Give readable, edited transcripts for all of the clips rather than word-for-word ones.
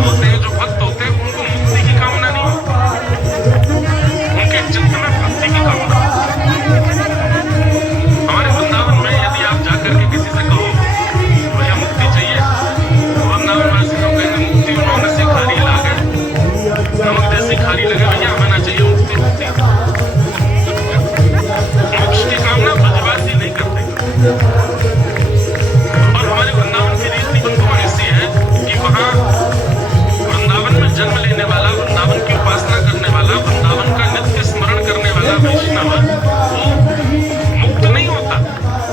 होते हैं, जो भक्त होते हैं, उनको मुक्ति की कामना नहीं होती, उनके चित्त में भक्ति की कामना होती है। हमारे वृंदावन में यदि आप जाकर के किसी से कहो भैया मुक्ति चाहिए, तो वृंदावन वासी लोग कहेंगे मुक्ति उन्होंने से खारी लागे, नमक जैसी खारी लगे, भैया हमें चाहिए मुक्ति। मुक्ति मोक्ष की कामना ब्रजवासी नहीं करते। और हमारे वृंदावन की रीति बंधुओं ऐसी है कि वहां वृंदावन में जन्म लेने वाला, वृंदावन की उपासना करने वाला, वृंदावन का नित्य स्मरण करने वाला वैष्णव वो मुक्त नहीं होता,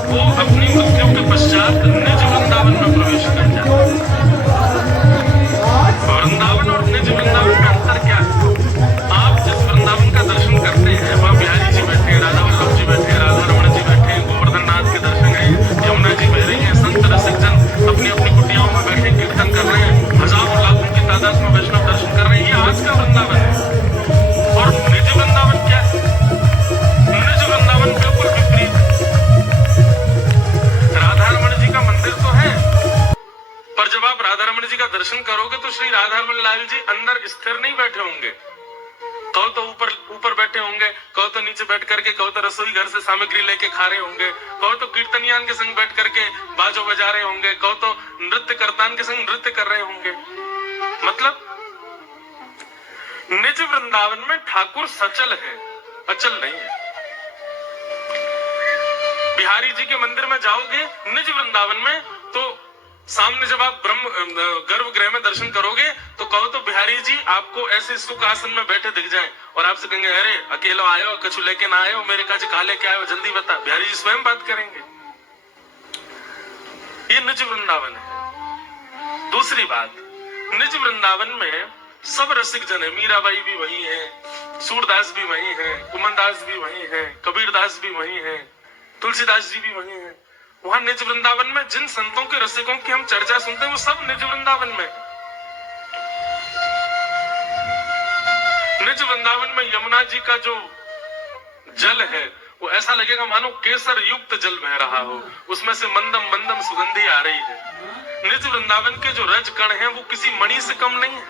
वो अपनी मृत्यु के पश्चात निज वृंदावन में प्रवेश कर जाता है। वृंदावन और निज वृंदावन में अंतर क्या है? आप जिस वृंदावन का दर्शन करते हैं वहां बिहारी जी बैठे हैं, राधा वल्लभ जी बैठे हैं, राधा रमण जी बैठे हैं, गोवर्धन नाथ के दर्शन है, यमुना जी बह रही है, संत रसिक जन अपनी अपनी कुटियाओं में बैठे कीर्तन कर रहे हैं, हजारों लाखों की तादाद में वैष्णव दर्शन कर रहे हैं। ये आज का वृंदावन है। और निज वृंदावन क्या है? निज वृंदावन बिल्कुल विपरीत है। राधा रमण जी का मंदिर तो है, पर जब आप राधा रमण जी का दर्शन करोगे तो श्री राधा रमण लाल जी अंदर स्थिर नहीं बैठे होंगे, कहो तो ऊपर बैठे होंगे, कहो तो नीचे बैठ करके, कहो तो रसोई घर से सामग्री लेके खा रहे होंगे, कहो तो कीर्तनियान के संग बैठ करके बाजो बजा रहे होंगे, कहो तो नृत्य करतान के संग नृत्य कर रहे होंगे। मतलब निज वृंदावन में ठाकुर सचल है, अचल नहीं है। बिहारी जी के मंदिर में जाओगे निज वृंदावन में, तो सामने जब आप गर्भगृह में दर्शन करोगे तो कहो तो बिहारी जी आपको ऐसे सुख आसन में बैठे दिख जाएं और आपसे कहेंगे अरे अकेला आए हो, कछु लेके ना आए हो, मेरे काज कहा लेके आए हो, जल्दी बता। बिहारी जी स्वयं बात करेंगे। ये निज वृंदावन है। दूसरी बात, निज वृंदावन में सब रसिक जन है, मीराबाई भी वही है, सूरदास भी वही है, कुमनदास भी वही है, कबीरदास भी वही है, तुलसीदास जी भी वही है। वहां निज वृंदावन में जिन संतों के रसिकों की हम चर्चा सुनते हैं वो सब निज वृंदावन में। निज वृंदावन में यमुना जी का जो जल है वो ऐसा लगेगा मानो केसर युक्त जल बह रहा हो, उसमें से मंदम मंदम सुगंधी आ रही है। निज वृंदावन के जो रज कण हैं वो किसी मणि से कम नहीं है।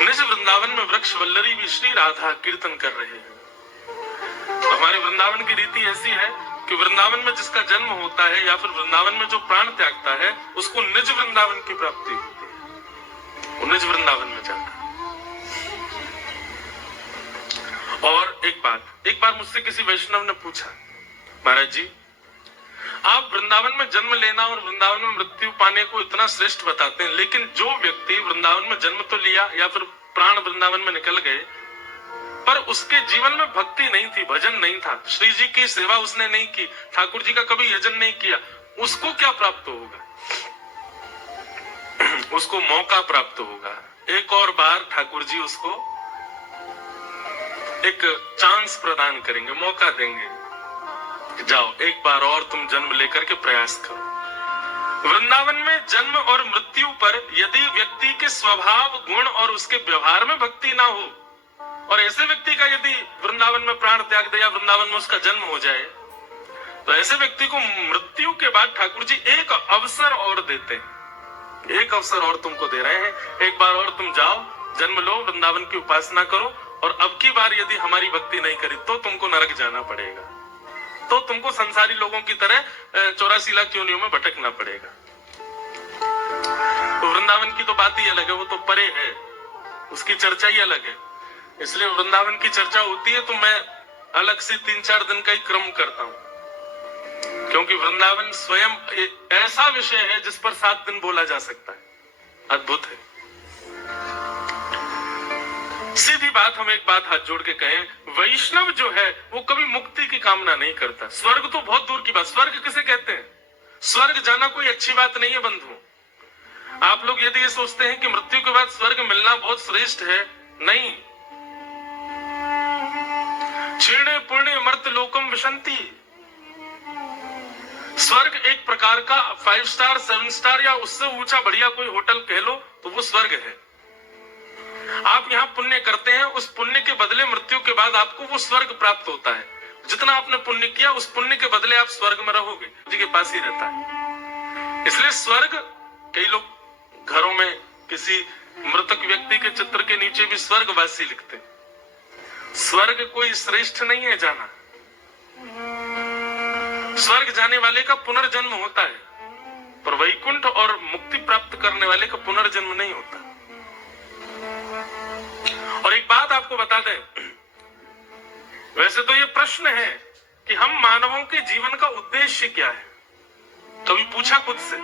निज वृंदावन में वृक्ष वल्लरी भी श्री राधा कीर्तन कर रहे हैं। तो हमारे वृंदावन की रीति ऐसी है कि वृंदावन में जिसका जन्म होता है या फिर वृंदावन में जो प्राण त्यागता है उसको निज वृंदावन की प्राप्ति होती है, वो निज वृंदावन में जाता है। और एक बार मुझसे किसी वैष्णव ने पूछा, महाराज जी आप वृंदावन में जन्म लेना और वृंदावन में मृत्यु पाने को इतना श्रेष्ठ बताते हैं, लेकिन जो व्यक्ति वृंदावन में जन्म तो लिया या फिर प्राण वृंदावन में निकल गए पर उसके जीवन में भक्ति नहीं थी, भजन नहीं था, श्री जी की सेवा उसने नहीं की, ठाकुर जी का कभी यजन नहीं किया, उसको क्या प्राप्त होगा? उसको मौका प्राप्त होगा, एक और बार ठाकुर जी उसको एक चांस प्रदान करेंगे, मौका देंगे, जाओ एक बार और तुम जन्म लेकर के प्रयास करो। वृंदावन में जन्म और मृत्यु पर यदि व्यक्ति के स्वभाव, गुण और उसके व्यवहार में भक्ति ना हो और ऐसे व्यक्ति का यदि वृंदावन में प्राण त्याग दे या वृंदावन में उसका जन्म हो जाए, तो ऐसे व्यक्ति को मृत्यु के बाद ठाकुर जी एक अवसर और देते हैं, एक अवसर और तुमको दे रहे हैं, एक बार और तुम जाओ, जन्म लो, वृंदावन की उपासना करो, और अब की बार यदि हमारी भक्ति नहीं करी तो तुमको नरक जाना पड़ेगा, तो तुमको संसारी लोगों की तरह 84 लाख योनियों में भटकना पड़ेगा। तो वृंदावन की तो बात ही अलग है, वो तो परे है, उसकी चर्चा ही अलग है। इसलिए वृंदावन की चर्चा होती है तो मैं अलग से 3-4 दिन का ही क्रम करता हूं, क्योंकि वृंदावन स्वयं ऐसा विषय है जिस पर 7 दिन बोला जा सकता है, अद्भुत है। सीधी बात, हम एक बात हाथ जोड़ के कहें, वैष्णव जो है वो कभी मुक्ति की कामना नहीं करता। स्वर्ग तो बहुत दूर की बात, स्वर्ग किसे कहते हैं? स्वर्ग जाना कोई अच्छी बात नहीं है बंधु। आप लोग यदि ये सोचते हैं कि मृत्यु के बाद स्वर्ग मिलना बहुत श्रेष्ठ है, नहीं। क्षीणे पुण्य मर्त लोकम विशंति, स्वर्ग एक प्रकार का 5 स्टार 7 स्टार या उससे ऊंचा बढ़िया कोई होटल कह लो तो वो स्वर्ग है। आप यहाँ पुण्य करते हैं, उस पुण्य के बदले मृत्यु के बाद आपको वो स्वर्ग प्राप्त होता है। जितना आपने पुण्य किया उस पुण्य के बदले आप स्वर्ग में रहोगे, जी के पास ही रहता है। इसलिए स्वर्ग, कई लोग घरों में किसी मृतक व्यक्ति के चित्र के नीचे भी स्वर्गवासी लिखते। स्वर्ग कोई श्रेष्ठ नहीं है जाना, स्वर्ग जाने वाले का पुनर्जन्म होता है, पर वैकुंठ और मुक्ति प्राप्त करने वाले का पुनर्जन्म नहीं होता। और एक बात आपको बता दें, वैसे तो ये प्रश्न है कि हम मानवों के जीवन का उद्देश्य क्या है। कभी पूछा खुद से,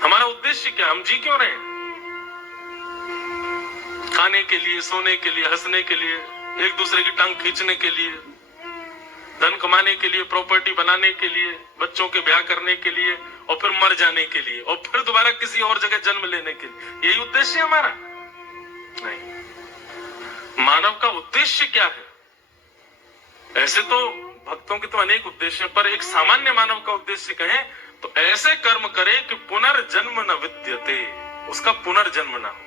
हमारा उद्देश्य क्या, हम जी क्यों रहे हैं? खाने के लिए, सोने के लिए, हंसने के लिए, एक दूसरे की टांग खींचने के लिए, धन कमाने के लिए, प्रॉपर्टी बनाने के लिए, बच्चों के ब्याह करने के लिए, और फिर मर जाने के लिए, और फिर दोबारा किसी और जगह जन्म लेने के लिए, यही उद्देश्य है हमारा? नहीं। मानव का उद्देश्य क्या है? ऐसे तो भक्तों के तो अनेक उद्देश्य, पर एक सामान्य मानव का उद्देश्य कहें तो ऐसे कर्म करे कि पुनर्जन्म न विद्यते, उसका पुनर्जन्म ना हो।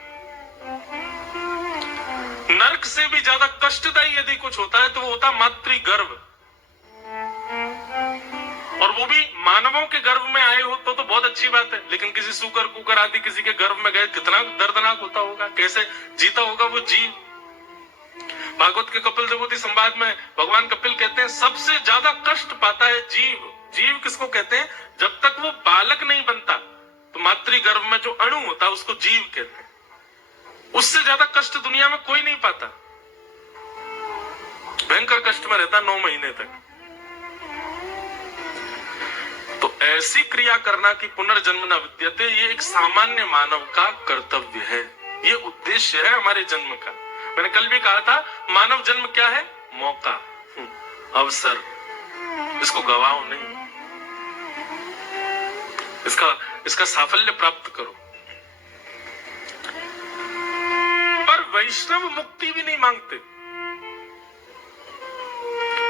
नरक से भी ज्यादा कष्टदायी यदि कुछ होता है तो वो होता मातृगर्भ, और वो भी मानवों के गर्भ में आए हो तो बहुत अच्छी बात है, लेकिन किसी सूकर कुकर आदि किसी के गर्भ में गए, कितना दर्दनाक होता होगा, कैसे जीता होगा वो जीव। भागवत के कपिल देवोती संवाद में भगवान कपिल कहते हैं सबसे ज्यादा कष्ट पाता है जीव। जीव किसको कहते हैं? जब तक वो बालक नहीं बनता तो मातृगर्भ में जो अणु होता है उसको जीव कहते हैं। उससे ज्यादा कष्ट दुनिया में कोई नहीं पाता, भयंकर कष्ट में रहता 9 महीने तक। तो ऐसी क्रिया करना कि पुनर्जन्म न विद्यते, ये एक सामान्य मानव का कर्तव्य है, ये उद्देश्य है हमारे जन्म का। मैंने कल भी कहा था, मानव जन्म क्या है? मौका, अवसर, इसको गवाओ नहीं, इसका साफल्य प्राप्त करो। पर वैष्णव मुक्ति भी नहीं मांगते।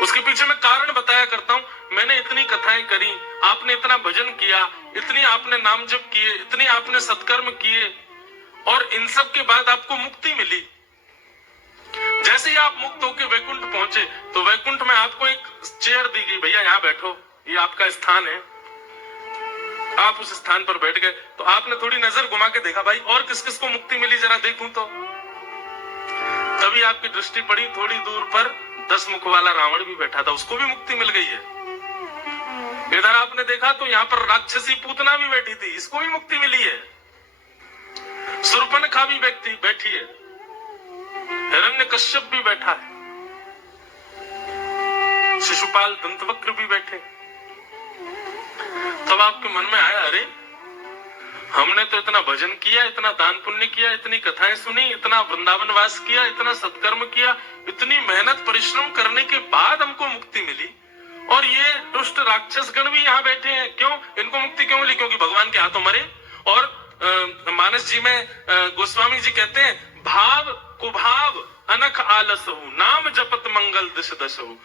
उसके पीछे मैं कारण बताया करता हूं। मैंने इतनी कथाएं करी, आपने इतना भजन किया, इतनी आपने नाम जप किए, इतनी आपने सत्कर्म किए, और इन सब के बाद आपको मुक्ति मिली। जैसे ही आप मुक्त होकर वैकुंठ पहुंचे तो वैकुंठ में आपको एक चेयर दी गई, भैया यहाँ बैठो, ये आपका स्थान है। आप उस स्थान पर बैठ गए तो आपने थोड़ी नजर घुमा के देखा, भाई और किस किस को मुक्ति मिली जरा देखूं तो। तभी आपकी दृष्टि पड़ी, थोड़ी दूर पर 10 मुख वाला रावण भी बैठा था, उसको भी मुक्ति मिल गई है। इधर आपने देखा तो यहाँ पर राक्षसी पूतना भी बैठी थी, इसको भी मुक्ति मिली है। शूर्पणखा भी बैठी है, हिरण्यकश्यप भी बैठा है, शिशुपाल दंतवक्र भी बैठे। तब आपके मन में आया, अरे हमने तो इतना भजन किया, इतना दान पुण्य किया, इतनी कथाएं सुनी, इतना वृंदावन वास किया, इतना सत्कर्म किया, इतनी मेहनत परिश्रम करने के बाद हमको मुक्ति मिली, और ये दुष्ट राक्षस गण भी यहाँ बैठे हैं, क्यों इनको मुक्ति क्यों मिली? क्योंकि भगवान के हाथों मरे। और मानस जी में गोस्वामी जी कहते हैं, भाव कुभाव अनख आलसहु, नाम जपत मंगल दिश दशहु।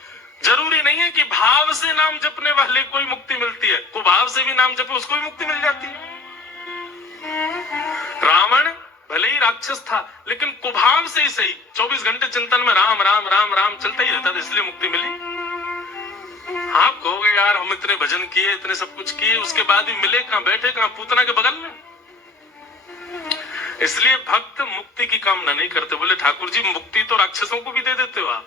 जरूरी नहीं है कि भाव से नाम जपने वाले कोई मुक्ति मिलती है, कुभाव से भी नाम जपे उसको भी मुक्ति मिल जाती है। रावण भले ही राक्षस था, लेकिन कुभाव से ही सही 24 घंटे चिंतन में राम राम राम राम चलता ही रहता था, इसलिए मुक्ति मिली। आप कहोगे यार हम इतने भजन किए, इतने सब कुछ किए, उसके बाद भी मिले कहां? बैठे कहां? पूतना के बगल में। इसलिए भक्त मुक्ति की कामना नहीं करते। बोले ठाकुर जी मुक्ति तो राक्षसों को भी दे देते हो आप,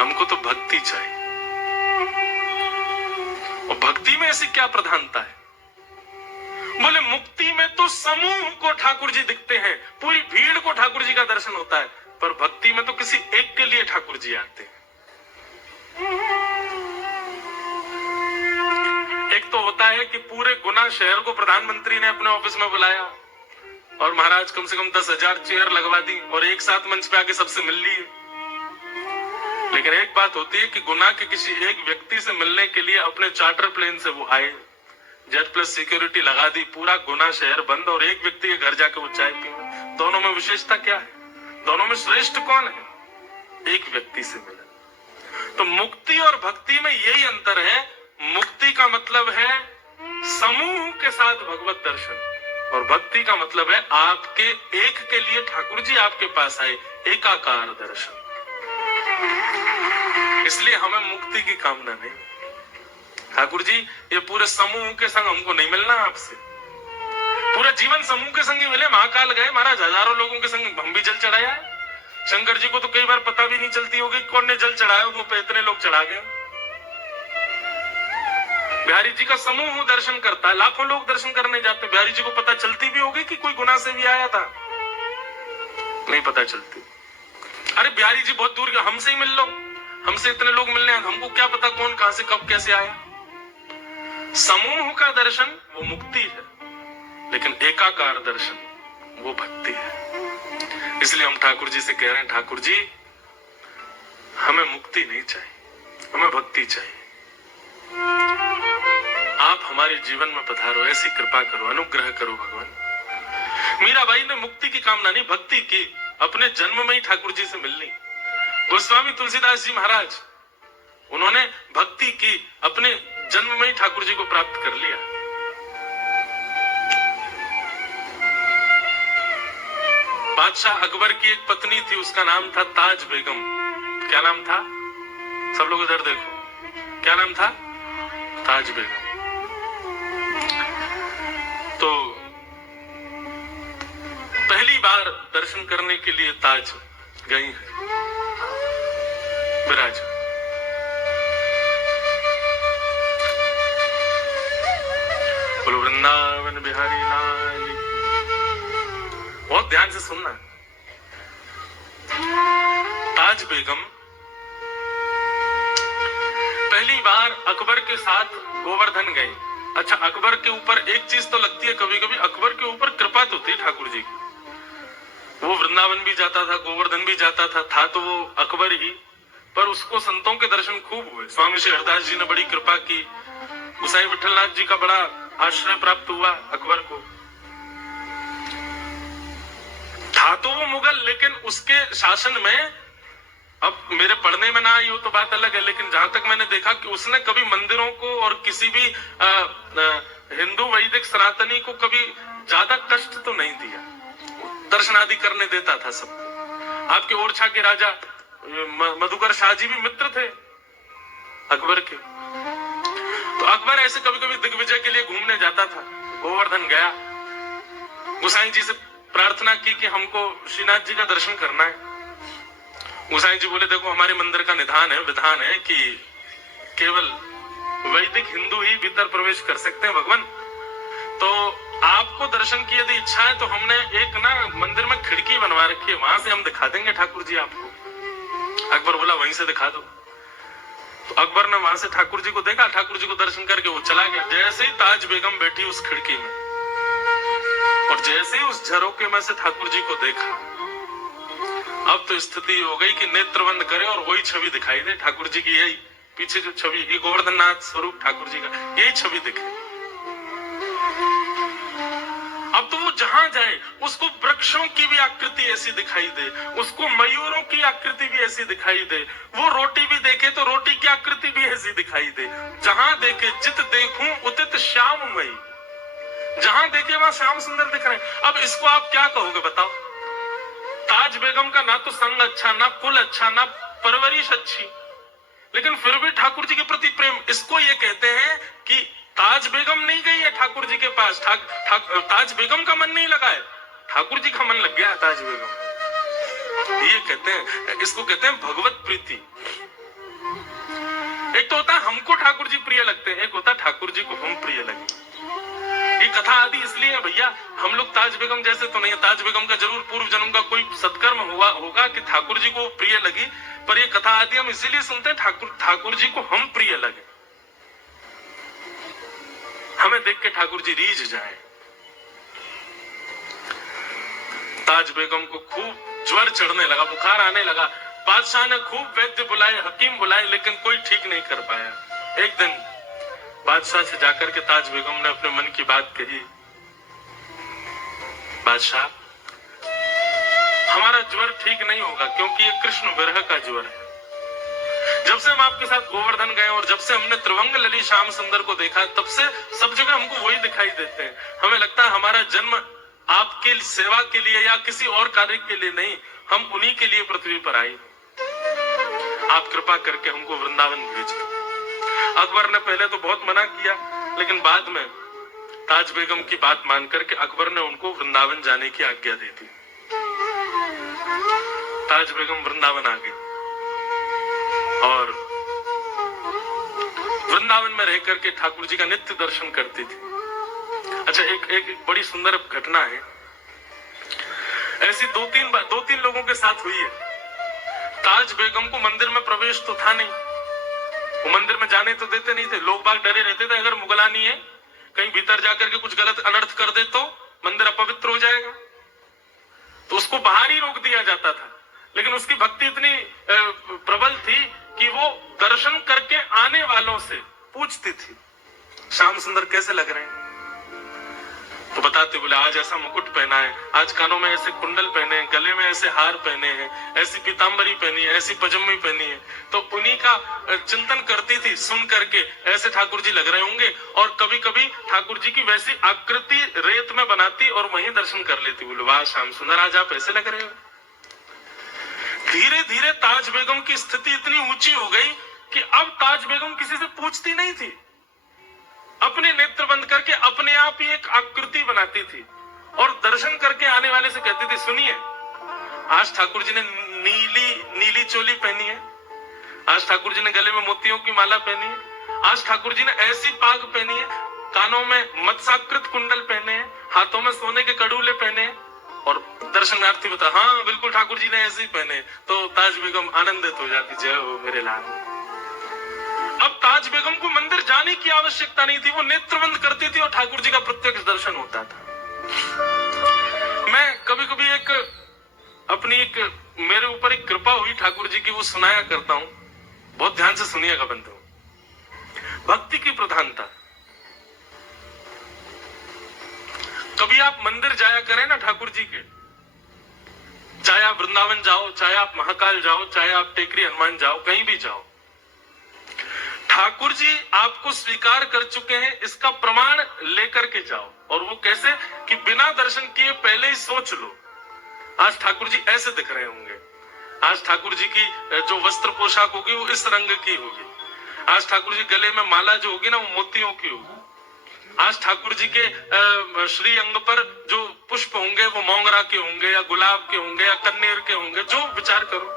हमको तो भक्ति चाहिए। और भक्ति में ऐसी क्या प्रधानता है? बोले मुक्ति में तो समूह को ठाकुर जी दिखते हैं, पूरी भीड़ को ठाकुर जी का दर्शन होता है, पर भक्ति में तो किसी एक के लिए ठाकुर जी आते हैं। एक तो होता है कि पूरे गुना शहर को प्रधानमंत्री ने अपने ऑफिस में बुलाया और महाराज कम से कम 10,000 चेयर लगवा दी और एक साथ मंच पे आके सबसे मिल ली। लेकिन एक बात होती है कि गुना के किसी एक व्यक्ति से मिलने के लिए अपने चार्टर प्लेन से वो आए, जेट प्लस सिक्योरिटी लगा दी, पूरा गुना शहर बंद, और एक व्यक्ति के घर जाके वो चाय पी। दोनों में विशेषता क्या है? दोनों में श्रेष्ठ कौन है? एक व्यक्ति से मिला। तो मुक्ति और भक्ति में यही अंतर है। मुक्ति का मतलब है समूह के साथ भगवत दर्शन, और भक्ति का मतलब है आपके एक के लिए ठाकुर जी आपके पास आए, एकाकार दर्शन। इसलिए हमें मुक्ति की कामना नहीं। ठाकुर जी ये पूरे समूह के संग हमको नहीं मिलना आपसे, पूरा जीवन समूह के संग ही मिले, महाकाल गए महाराज, हजारों लोगों के संग हम भी जल चढ़ाया है। शंकर जी को तो कई बार पता भी नहीं चलती होगी कौन ने जल चढ़ाया, उन पे इतने लोग चढ़ा गए। बिहारी जी का समूह दर्शन करता है, लाखों लोग दर्शन करने जाते, बिहारी जी को पता चलती भी होगी कि कोई गुना से भी आया था? नहीं पता चलती। अरे बिहारी जी बहुत दूर, हमसे ही मिल लो, हमसे इतने लोग मिलने आए, हमको क्या पता कौन कहां से कब कैसे आया। समूह का दर्शन वो मुक्ति है, लेकिन एकाकार दर्शन वो भक्ति है। इसलिए हम ठाकुर जी से कह रहे हैं, ठाकुर जी हमें मुक्ति नहीं चाहिए, हमें भक्ति चाहिए। आप हमारे जीवन में पधारो, ऐसी कृपा करो, अनुग्रह करो भगवान। मीराबाई ने मुक्ति की कामना नहीं, भक्ति की, अपने जन्म में ही ठाकुर जी से मिलनी। गोस्वामी तुलसीदास जी महाराज, उन्होंने भक्ति की, अपने जन्म में ही ठाकुर जी को प्राप्त कर लिया। बादशाह अकबर की एक पत्नी थी, उसका नाम था ताज बेगम। क्या नाम था? सब लोग इधर देखो, क्या नाम था? ताज बेगम। तो पहली बार दर्शन करने के लिए ताज गई है विराज। बोलो वृंदावन बिहारी लाल। बहुत ध्यान से सुनना। ताज बेगम पहली बार अकबर के साथ गोवर्धन गई। अच्छा, अकबर के ऊपर एक चीज तो लगती है कभी कभी, अकबर के ऊपर कृपा तो थी ठाकुर जी की। वो वृंदावन भी जाता था, गोवर्धन भी जाता था तो वो अकबर ही, पर उसको संतों के दर्शन खूब हुए। स्वामी श्री हरदास जी ने बड़ी कृपा की, गोसाई विठलनाथ जी का बड़ा आश्रय प्राप्त हुआ अकबर को। था तो वो मुगल, लेकिन उसके शासन में, अब मेरे पढ़ने में ना आई हो तो बात अलग है, लेकिन जहां तक मैंने देखा कि उसने कभी मंदिरों को और किसी भी हिंदू वैदिक सनातनी को कभी ज्यादा कष्ट तो नहीं दिया, दर्शन आदि करने देता था सबको। आपके ओरछा के राजा मधुकर शाह जी भी मित्र थे अकबर के। तो अकबर ऐसे कभी कभी दिग्विजय के लिए घूमने जाता था, गोवर्धन गया, गोसाई जी से प्रार्थना की कि हमको श्रीनाथ जी का दर्शन करना है। गोसाई जी बोले देखो हमारे मंदिर का निधान है, विधान है कि केवल वैदिक हिंदू ही भीतर प्रवेश कर सकते हैं भगवान, तो आपको दर्शन की यदि इच्छा है तो हमने एक ना मंदिर में खिड़की बनवा रखी है, वहां से हम दिखा देंगे ठाकुर जी आपको। अकबर बोला वहीं से दिखा दो। तो अकबर ने वहां से ठाकुर जी को देखा, ठाकुर जी को दर्शन करके वो चला गया। जैसे ही ताज बेगम बैठी उस खिड़की में, और जैसे ही उस झरोके में से ठाकुर जी को देखा, अब तो स्थिति हो गई कि नेत्र बंद करे और वही छवि दिखाई दे ठाकुर जी की। यही पीछे जो छवि, ये गोवर्धन नाथ स्वरूप ठाकुर जी का, यही छवि दिखे। अब तो वो जहां जाए उसको वृक्षों की भी आकृति ऐसी दिखाई दे, उसको मयूरों की आकृति भी ऐसी दिखाई दे, वो रोटी भी देखे तो रोटी की आकृति भी ऐसी दिखाई दे। जहां देखे जित देखूं उतित श्याममयी, जहां देखे वहां श्याम सुंदर दिख रहे हैं। अब इसको आप क्या कहोगे बताओ? ताज बेगम का ना तो संग अच्छा, ना कुल अच्छा, ना परवरिश अच्छी, लेकिन फिर भी ठाकुर जी के प्रति प्रेम। इसको ये कहते हैं कि ताज बेगम नहीं गई है ठाकुर जी के पास, ताज बेगम का मन नहीं लगा है, ठाकुर जी का मन लग गया है ताज बेगम। ये कहते हैं, इसको कहते हैं भगवत प्रीति। एक तो होता है हमको ठाकुर जी प्रिय लगते हैं, एक होता है ठाकुर जी को हम प्रिय लगे। ये कथा आदि इसलिए है भैया, हम लोग ताज बेगम जैसे तो नहीं है। ताज बेगम का जरूर पूर्व जन्म का कोई सत्कर्म हुआ होगा कि ठाकुर जी को प्रिय लगी, पर ये कथा आदि हम इसीलिए सुनते हैं ठाकुर जी को हम प्रिय लगे, हमें देख के ठाकुर जी रीझ जाए। ताज बेगम को खूब ज्वर चढ़ने लगा, बुखार आने लगा। बादशाह ने खूब वैद्य बुलाए, हकीम बुलाए, लेकिन कोई ठीक नहीं कर पाया। एक दिन बादशाह से जाकर के ताज बेगम ने अपने मन की बात कही, बादशाह हमारा ज्वर ठीक नहीं होगा, क्योंकि ये कृष्ण विरह का ज्वर है। जब से हम आपके साथ गोवर्धन गए और जब से हमने त्रिभंग लली श्याम सुंदर को देखा, तब से सब जगह हमको वही दिखाई देते हैं। हमें लगता है हमारा जन्म आपके सेवा के लिए या किसी और कार्य के लिए नहीं, हम उन्हीं के लिए पृथ्वी पर आए। आप कृपा करके हमको वृंदावन भेज दो। अकबर ने पहले तो बहुत मना किया, लेकिन बाद में ताज बेगम की बात मान करके अकबर ने उनको वृंदावन जाने की आज्ञा दे दी। ताज बेगम वृंदावन आ गई और वृंदावन में रह करके ठाकुर जी का नित्य दर्शन करती थी। अच्छा, एक बड़ी सुंदर घटना है, ऐसी दो तीन लोगों के साथ हुई है। ताज बेगम को मंदिर में प्रवेश तो था नहीं, वो मंदिर में जाने तो देते नहीं थे, लोग बाग डरे रहते थे अगर मुगलानी है कहीं भीतर जाकर के कुछ गलत अनर्थ कर दे तो मंदिर अपवित्र हो जाएगा, तो उसको बाहर ही रोक दिया जाता था। लेकिन उसकी भक्ति इतनी प्रबल थी कि वो दर्शन करके आने वालों से पूछती थी श्याम सुंदर कैसे लग रहे हैं, तो बताते बोले आज ऐसा मुकुट पहना है, आज कानों में ऐसे कुंडल पहने हैं, गले में ऐसे हार पहने हैं, ऐसी पीतांबरी पहनी है, ऐसी पजम्मी पहनी है। तो उन्हीं का चिंतन करती थी, सुन करके ऐसे ठाकुर जी लग रहे होंगे। और कभी कभी ठाकुर जी की वैसी आकृति रेत में बनाती और वहीं दर्शन कर लेती। बोले वाह श्याम सुंदर आज आप ऐसे लग रहे हो। धीरे धीरे ताज बेगम की स्थिति इतनी ऊंची हो गई कि अब ताज बेगम किसी से पूछती नहीं थी, अपने नेत्र बंद करके अपने आप ही एक आकृति बनाती थी और दर्शन करके आने वाले से कहती थी सुनिए आज ठाकुर जी ने नीली चोली पहनी है, आज ठाकुर जी ने गले में मोतियों की माला पहनी है, आज ठाकुर जी ने ऐसी पाग पहनी है, कानों में मत्स्याकृत कुंडल पहने हैं, हाथों में सोने के कड़ूले पहने हैं। और दर्शनार्थी बता हाँ बिल्कुल ठाकुर जी ने ऐसे ही पहने, तो ताज बेगम आनंदित हो जाती, जय हो मेरे लाल। अब ताज बेगम को मंदिर जाने की आवश्यकता नहीं थी, वो नेत्र बंद करती थी और ठाकुर जी का प्रत्यक्ष दर्शन होता था। मैं कभी कभी एक मेरे ऊपर एक कृपा हुई ठाकुर जी की, वो सुनाया करता हूं, बहुत ध्यान से सुनिएगा बंधु। भक्ति की प्रधानता, कभी आप मंदिर जाया करें ना ठाकुर जी के, चाहे आप वृंदावन जाओ, चाहे आप महाकाल जाओ, चाहे आप टेकरी हनुमान जाओ, कहीं भी जाओ, ठाकुर जी आपको स्वीकार कर चुके हैं इसका प्रमाण लेकर के जाओ। और वो कैसे कि बिना दर्शन किए पहले ही सोच लो आज ठाकुर जी ऐसे दिख रहे होंगे, आज ठाकुर जी की जो वस्त्र पोशाक होगी वो इस रंग की होगी, आज ठाकुर जी गले में माला जो होगी ना वो मोतियों की होगी, आज ठाकुर जी के श्री अंग पर जो पुष्प होंगे वो मोंगरा के होंगे या गुलाब के होंगे या कन्नेर के होंगे, जो विचार करो,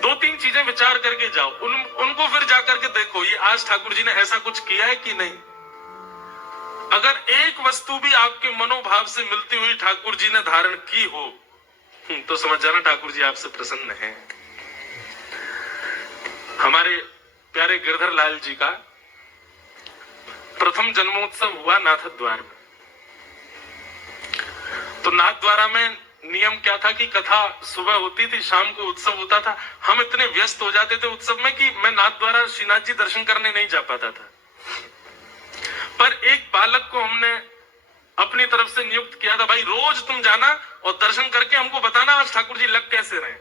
दो तीन चीजें विचार करके जाओ, उनको फिर जाकर के देखो ये आज ठाकुर जी ने ऐसा कुछ किया है कि नहीं। अगर एक वस्तु भी आपके मनोभाव से मिलती हुई ठाकुर जी ने धारण की हो तो समझ जाना ठाकुर जी आपसे प्रसन्न हैं। हमारे प्यारे गिरधर लाल जी का प्रथम जन्मोत्सव हुआ नाथ द्वार में। तो नाथ द्वारा में नियम क्या था कि कथा सुबह होती थी, शाम को उत्सव होता था। हम इतने व्यस्त हो जाते थे उत्सव में कि मैं नाथ द्वारा श्रीनाथ जी दर्शन करने नहीं जा पाता था। पर एक बालक को हमने अपनी तरफ से नियुक्त किया था, भाई रोज तुम जाना और दर्शन करके हमको बताना आज ठाकुर जी लग कैसे रहे।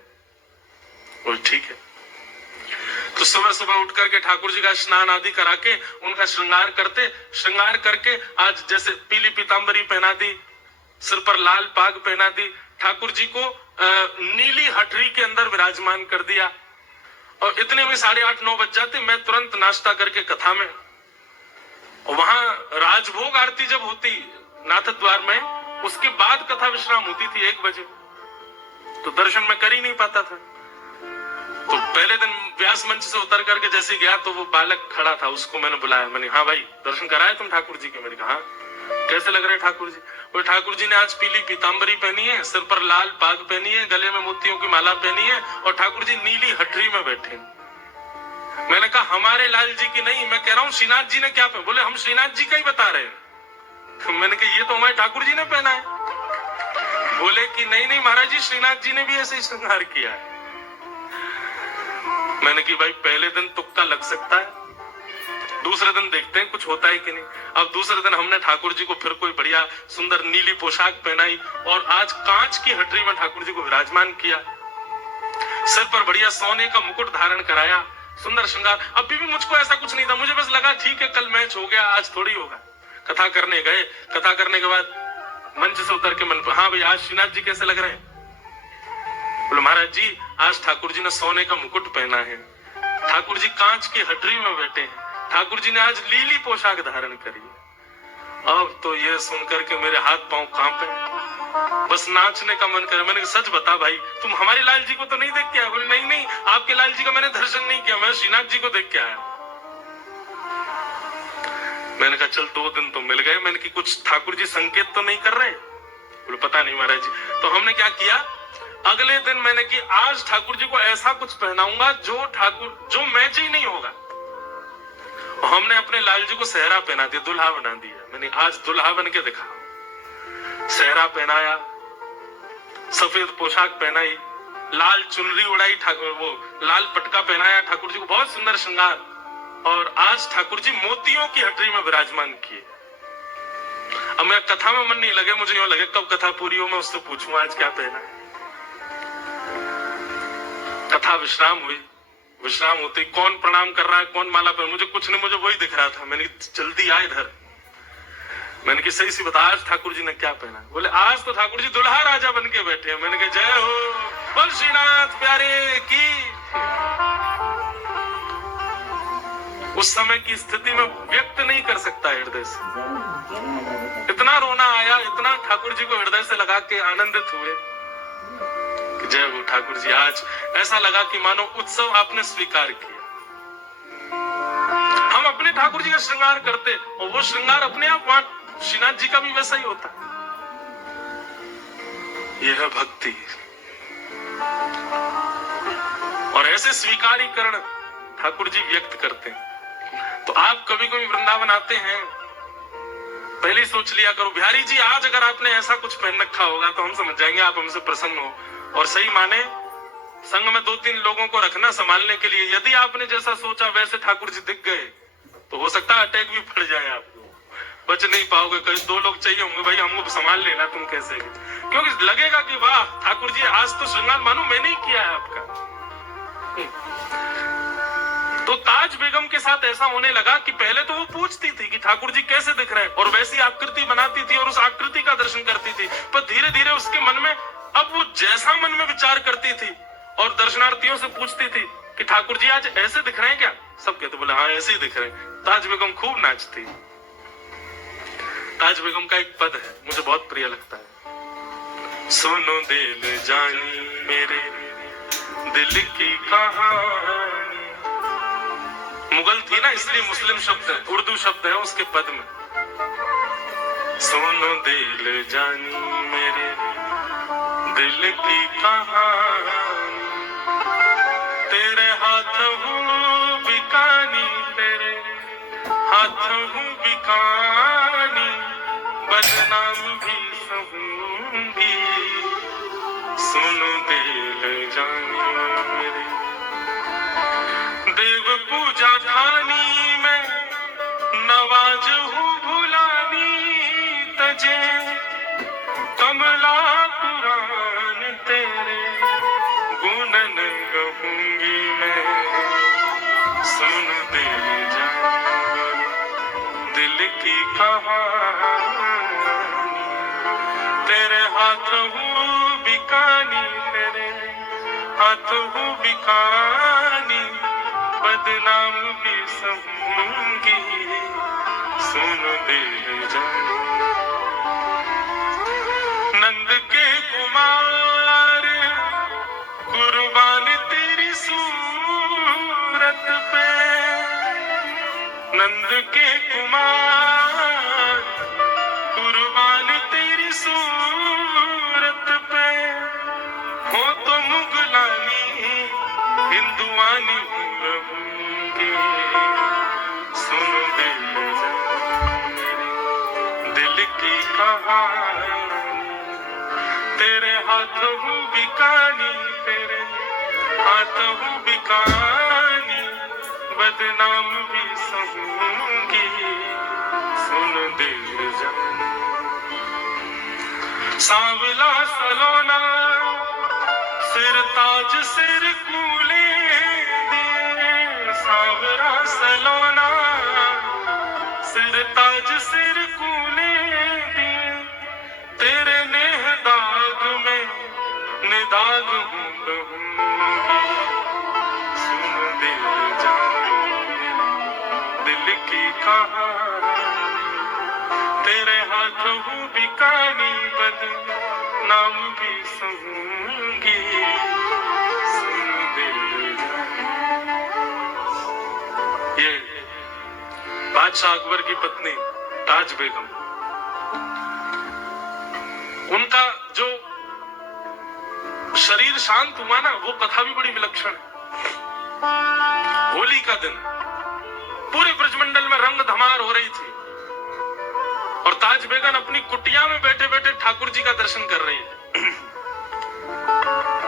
और ठीक है, तो सुबह सुबह उठ करके ठाकुर जी का स्नान आदि करा के उनका श्रृंगार करके आज जैसे पीली पीतांबरी पहना दी, सिर पर लाल पाग पहना दी, ठाकुर जी को नीली हटरी के अंदर विराजमान कर दिया। और इतने में 8:30-9 बज जाते, मैं तुरंत नाश्ता करके कथा में, वहां राजभोग आरती जब होती नाथ द्वार में, उसके बाद कथा विश्राम होती थी 1 बजे, तो दर्शन में कर ही नहीं पाता था। तो पहले दिन व्यास मंच से उतर करके जैसे गया तो वो बालक खड़ा था, उसको मैंने बुलाया, मैंने हाँ भाई दर्शन कराए तुम ठाकुर जी के? मैंने कहा कैसे लग रहे ठाकुर जी? वो ठाकुर जी ने आज पीली पीतांबरी पहनी है, सिर पर लाल पाग पहनी है, गले में मोतियों की माला पहनी है और ठाकुर जी नीली हटरी में बैठे। मैंने कहा हमारे लाल जी की नहीं, मैं कह रहा हूँ श्रीनाथ जी ने क्या पहना? बोले हम श्रीनाथ जी का ही बता रहे हैं। मैंने कहा ये तो हमारे ठाकुर जी ने पहना है। बोले कि नहीं महाराज जी, श्रीनाथ जी ने भी ऐसे ही श्रृंगार किया है। मैंने कि भाई पहले दिन तुक्का लग सकता है, दूसरे दिन देखते हैं कुछ होता है कि नहीं। अब दूसरे दिन हमने ठाकुर जी को फिर कोई बढ़िया सुंदर नीली पोशाक पहनाई और आज कांच की हटरी में ठाकुर जी को विराजमान किया, सिर पर बढ़िया सोने का मुकुट धारण कराया, सुंदर श्रृंगार। अभी भी मुझको ऐसा कुछ नहीं था, मुझे बस लगा ठीक है कल मैच हो गया, आज थोड़ी होगा। कथा करने गए, कथा करने के बाद मंच से उतर के मन पर, हाँ भाई आज श्रीनाथ जी कैसे लग रहे हैं? बोले महाराज जी आज ठाकुर जी ने सोने का मुकुट पहना है, ठाकुर जी कांच की हटरी में बैठे हैं, ठाकुर जी ने आज लीली पोशाक धारण करी है अब तो ये सुनकर के मेरे हाथ पांव कांपे, बस नाचने का मन करे। मैंने कहा सच बता भाई, तुम हमारे लाल जी को तो नहीं देख के आया? बोले नहीं नहीं, आपके लाल जी का मैंने दर्शन नहीं किया, मैं श्रीनाथ जी को देख के आया। मैंने कहा चल 2 दिन तो मिल गए। मैंने कि कुछ ठाकुर जी संकेत तो नहीं कर रहे? बोले पता नहीं महाराज जी। तो हमने क्या किया, अगले दिन मैंने कि आज ठाकुर जी को ऐसा कुछ पहनाऊंगा जो मैच ही नहीं होगा। और हमने अपने लाल जी को सेहरा पहना दिया, दुल्हा बना दिया। मैंने आज दुल्हा बन के दिखा, सेहरा पहनाया, सफेद पोशाक पहनाई, लाल चुनरी उड़ाई, ठाकुर वो लाल पटका पहनाया ठाकुर जी को, बहुत सुंदर श्रृंगार। और आज ठाकुर जी मोतियों की हटरी में विराजमान किए। अब मैं कथा में मन नहीं लगे, मुझे यूं लगे कब कथा पूरी हो मैं उससे पूछूं आज क्या पहना है। कथा विश्राम हुई, विश्राम होते कौन प्रणाम कर रहा है, कौन माला पहन, मुझे कुछ नहीं, मुझे वही दिख रहा था। मैंने जल्दी आए इधर, मैंने कि सही सी बता आज ठाकुर जी ने क्या पहना? बोले आज तो ठाकुर जी दुल्हा राजा बन के बैठे हैं। मैंने कहा जय हो, बोल श्रीनाथ प्यारे की। उस समय की स्थिति में व्यक्त नहीं कर सकता हृदय से, इतना रोना आया, इतना ठाकुर जी को हृदय से लगा के आनंदित हुए कि जय हो ठाकुर जी। आज ऐसा लगा कि मानो उत्सव आपने स्वीकार किया। हम अपने ठाकुर जी का श्रृंगार करते और वो श्रृंगार अपने आप वहां श्रीनाथ जी का भी वैसा ही होता। यह है भक्ति। और ऐसे स्वीकारीकरण ठाकुर जी व्यक्त करते हैं। तो आप कभी कभी वृंदावन आते हैं, पहले ही सोच लिया करो बिहारी जी आज अगर आपने ऐसा कुछ पहन रखा होगा तो हम समझ जाएंगे आप हमसे प्रसन्न हो। और सही माने संग में 2-3 लोगों को रखना संभालने के लिए, यदि आपने जैसा सोचा वैसे ठाकुर जी दिख गए तो हो सकता है अटैक भी पड़ जाए, आपको बच नहीं पाओगे। कहीं 2 लोग चाहिए होंगे, भाई हमको संभाल लेना तुम कैसे भी, क्योंकि लगेगा कि वाह ठाकुर जी आज तो श्रृंगार मानो मैंने ही किया है आपका। तो ताज बेगम के साथ ऐसा होने लगा कि पहले तो वो पूछती थी कि ठाकुर जी कैसे दिख रहे हैं और वैसी आकृति बनाती थी और उस आकृति का दर्शन करती थी। पर धीरे धीरे उसके मन में, अब वो जैसा मन में विचार करती थी और दर्शनार्थियों से पूछती थी कि ठाकुर जी आज ऐसे दिख रहे हैं क्या? सब कहते बोले हाँ ऐसे ही दिख रहे हैं। ताज बेगम खूब नाचती। ताज बेगम का एक पद है मुझे बहुत प्रिय लगता है, सुनो दिल जानी मेरे दिल की कहानी। मुगल थी ना इसलिए मुस्लिम शब्द है, उर्दू शब्द है उसके पद में। सुनो दिल जानी मेरे दिल की कहानी, तेरे हाथ हूँ बिकानी, तेरे हाथ हूँ बिकानी, बदनाम भी सहूंगी। सुनो दिल जानी मेरे देव पूजा खानी में, नवाज हूँ भुलानी तजे, कमला कुरान तेरे गुणन गहूंगी मैं। सुन दिल जानी दिल की कहानी, तेरे हाथ हूँ बिकानी, तेरे हाथ हूँ बिकानी, बदनाम भी सहूंगी। सुन दिल जानी नंद के कुमार कुर्बान तेरी सूरत पे, नंद के कुमार कुर्बान तेरी सूरत पे, हो तो मुगलानी हिंदुआनी रहूंगी। सुन दिल जानी दिल की कहानी, तेरे हाथ हूँ बिकानी, तेरे हाथ हूँ बिकानी, बदनाम भी सहूंगी। सुन दिल जानी सांवला सलोना सिर ताज सिर कूले दे, सांवरा सलोना सिर ताज सिर कूले दे, तेरे नेह दाग में निदाग हूँ रहूंगी। सुन दिल जानी दिल की कहानी, तेरे हाथों बिकानी बद नाम भी सहूंगी, सुन दिल जाने। ये बादशाह अकबर की पत्नी ताज बेगम, उनका जो शरीर शांत हुआ ना, वो कथा भी बड़ी विलक्षण है। होली का दिन पूरे ब्रजमंडल में रंग धमार हो रही थी और ताज बेगम अपनी कुटिया में बैठे बैठे ठाकुर जी का दर्शन कर रही है।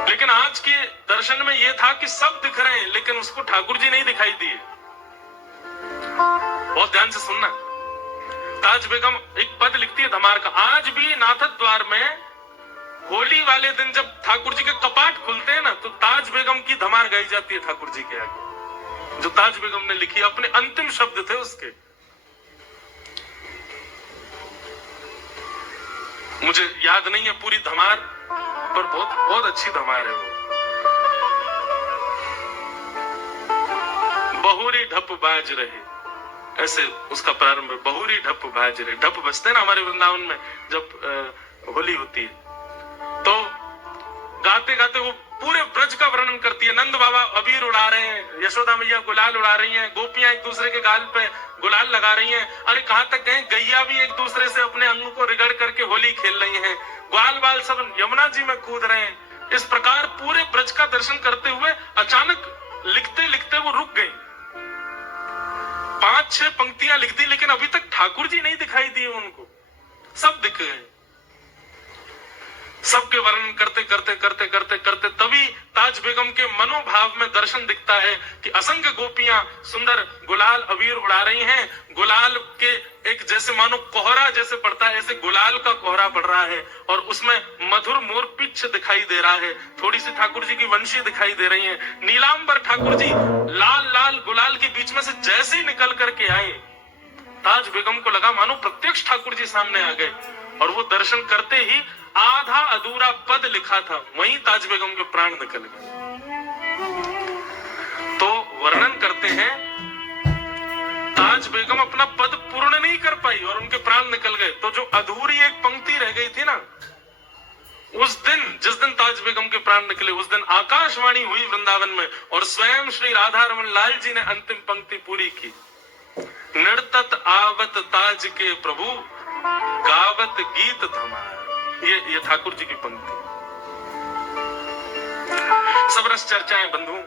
लेकिन आज के दर्शन में यह था कि सब दिख रहे हैं लेकिन उसको ठाकुर जी नहीं दिखाई दिए। बहुत ध्यान से सुनना। ताज बेगम एक पद लिखती है धमार का, आज भी नाथद द्वार में होली वाले दिन जब ठाकुर जी के कपाट खुलते हैं ना, तो ताज बेगम की धमार गाई जाती है ठाकुर जी के आगे, जो ताज बेगम ने लिखी, अपने अंतिम शब्द थे उसके। मुझे याद नहीं है पूरी धमार, पर बहुत बहुत अच्छी धमार है वो। बहुरी ढप बाज रहे, ऐसे उसका प्रारंभ है, बहुरी ढप बाज रहे। ढप बजते हैं ना हमारे वृंदावन में जब होली होती है, तो गाते गाते वो पूरे ब्रज का वर्णन करती है। नंद बाबा अबीर उड़ा रहे हैं, यशोदा मैया गुलाल उड़ा रही हैं, गोपियां एक दूसरे के गाल पे गुलाल लगा रही हैं। अरे कहां तक गए, गैया भी एक दूसरे से अपने अंग को रिगड़ करके होली खेल रही हैं। ग्वाल बाल सब यमुना जी में कूद रहे हैं। इस प्रकार पूरे ब्रज का दर्शन करते हुए अचानक लिखते लिखते वो रुक गई। 5-6 पंक्तियां लिख दी, लेकिन अभी तक ठाकुर जी नहीं दिखाई दिए उनको। सब दिख गए। सबके वर्णन करते करते करते करते करते तभी ताज बेगम के मनोभाव में दर्शन दिखता है कि असंख्य गोपियां सुंदर गुलाल अबीर उड़ा रही हैं। गुलाल के एक जैसे मानो कोहरा जैसे पड़ता है, ऐसे गुलाल का कोहरा पड़ रहा है और उसमें मधुर मोर पिच्छ दिखाई दे रहा है। थोड़ी सी ठाकुर जी की वंशी दिखाई दे रही है। नीलांबर ठाकुर जी लाल लाल गुलाल के बीच में से जैसे ही निकल करके आए, ताज बेगम को लगा मानो प्रत्यक्ष ठाकुर जी सामने आ गए। और वो दर्शन करते ही आधा अधूरा पद लिखा था, वहीं ताज बेगम के प्राण निकल गए। तो वर्णन करते हैं ताज बेगम अपना पद पूर्ण नहीं कर पाई और उनके प्राण निकल गए। तो जो अधूरी एक पंक्ति रह गई थी ना, उस दिन जिस दिन ताज बेगम के प्राण निकले, उस दिन आकाशवाणी हुई वृंदावन में और स्वयं श्री राधा रमन लाल जी ने अंतिम पंक्ति पूरी की। नर्तत आवत ताज के प्रभु, गावत गीत धमार। ये ठाकुर जी की पंक्ति। सब रस चर्चाएं बंधु,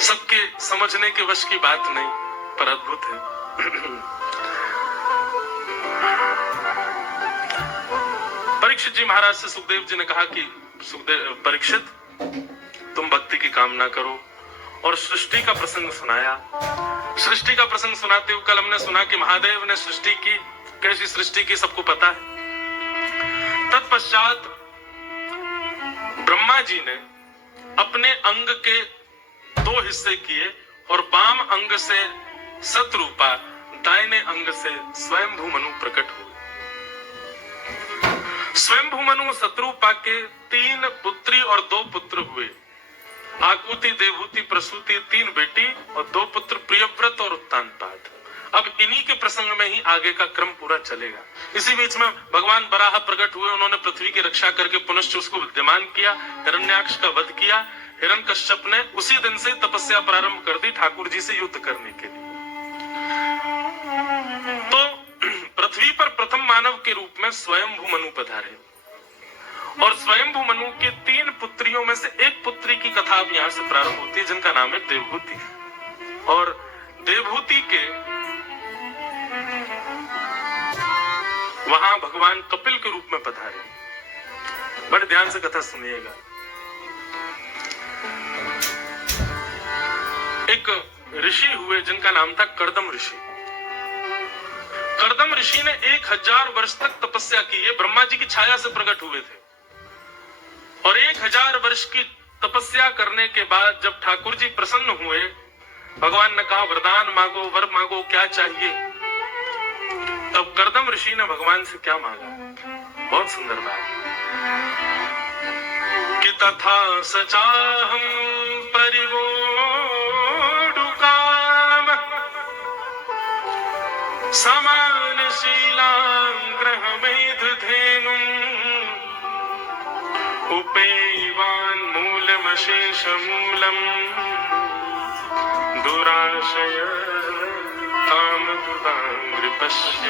सबके समझने के वश की बात नहीं, पर अद्भुत है। परीक्षित जी महाराज से सुखदेव जी ने कहा कि परीक्षित, तुम भक्ति की कामना करो, और सृष्टि का प्रसंग सुनाया। सृष्टि का प्रसंग सुनाते हुए कल हमने सुना कि महादेव ने सृष्टि की, कैसी सृष्टि की सबको पता है। तत्पश्चात ब्रह्मा जी ने अपने अंग के 2 हिस्से किए और बाम अंग से सतरूपा, दाहिने अंग से स्वयंभू मनु प्रकट हुए। स्वयंभू मनु सतरूपा के 3 पुत्री और 2 पुत्र हुए। आकुति, देवहूति, प्रसूति 3 बेटी और 2 पुत्र प्रियव्रत और उत्तानपाद। अब इन्हीं के प्रसंग में ही आगे का क्रम पूरा चलेगा। इसी बीच में भगवान बराह प्रकट हुए, उन्होंने पृथ्वी की रक्षा करके पुनश्च उसको विद्यमान किया, हिरण्याक्ष का वध किया। हिरण्यकश्यप ने उसी दिन से तपस्या प्रारंभ कर दी ठाकुर जी से युद्ध करने के लिए। तो पृथ्वी पर प्रथम मानव के रूप में स्वयंभू मनु पधारे और स्वयंभू मनु के 3 पुत्रियों में से एक पुत्री की कथा अब यहाँ से प्रारंभ होती है, जिनका नाम है देवहूति। और देवहूति के वहां भगवान कपिल के रूप में पधारे। बड़े ध्यान से कथा सुनिएगा। एक ऋषि हुए जिनका नाम था कर्दम ऋषि। कर्दम ऋषि ने 1000 वर्ष तक तपस्या की। ये ब्रह्मा जी की छाया से प्रकट हुए थे और 1000 वर्ष की तपस्या करने के बाद जब ठाकुर जी प्रसन्न हुए, भगवान ने कहा वरदान मांगो, वर मांगो, क्या चाहिए। तब कर्दम ऋषि ने भगवान से क्या मांगा, बहुत सुंदर बात कि तथा सचाहम परिवोडु काम समानशीलां ग्रहमेधधेनुम् उपेयवान्मूलमशेषमूलम् दुराशय कामदुरांग्रिपश्य।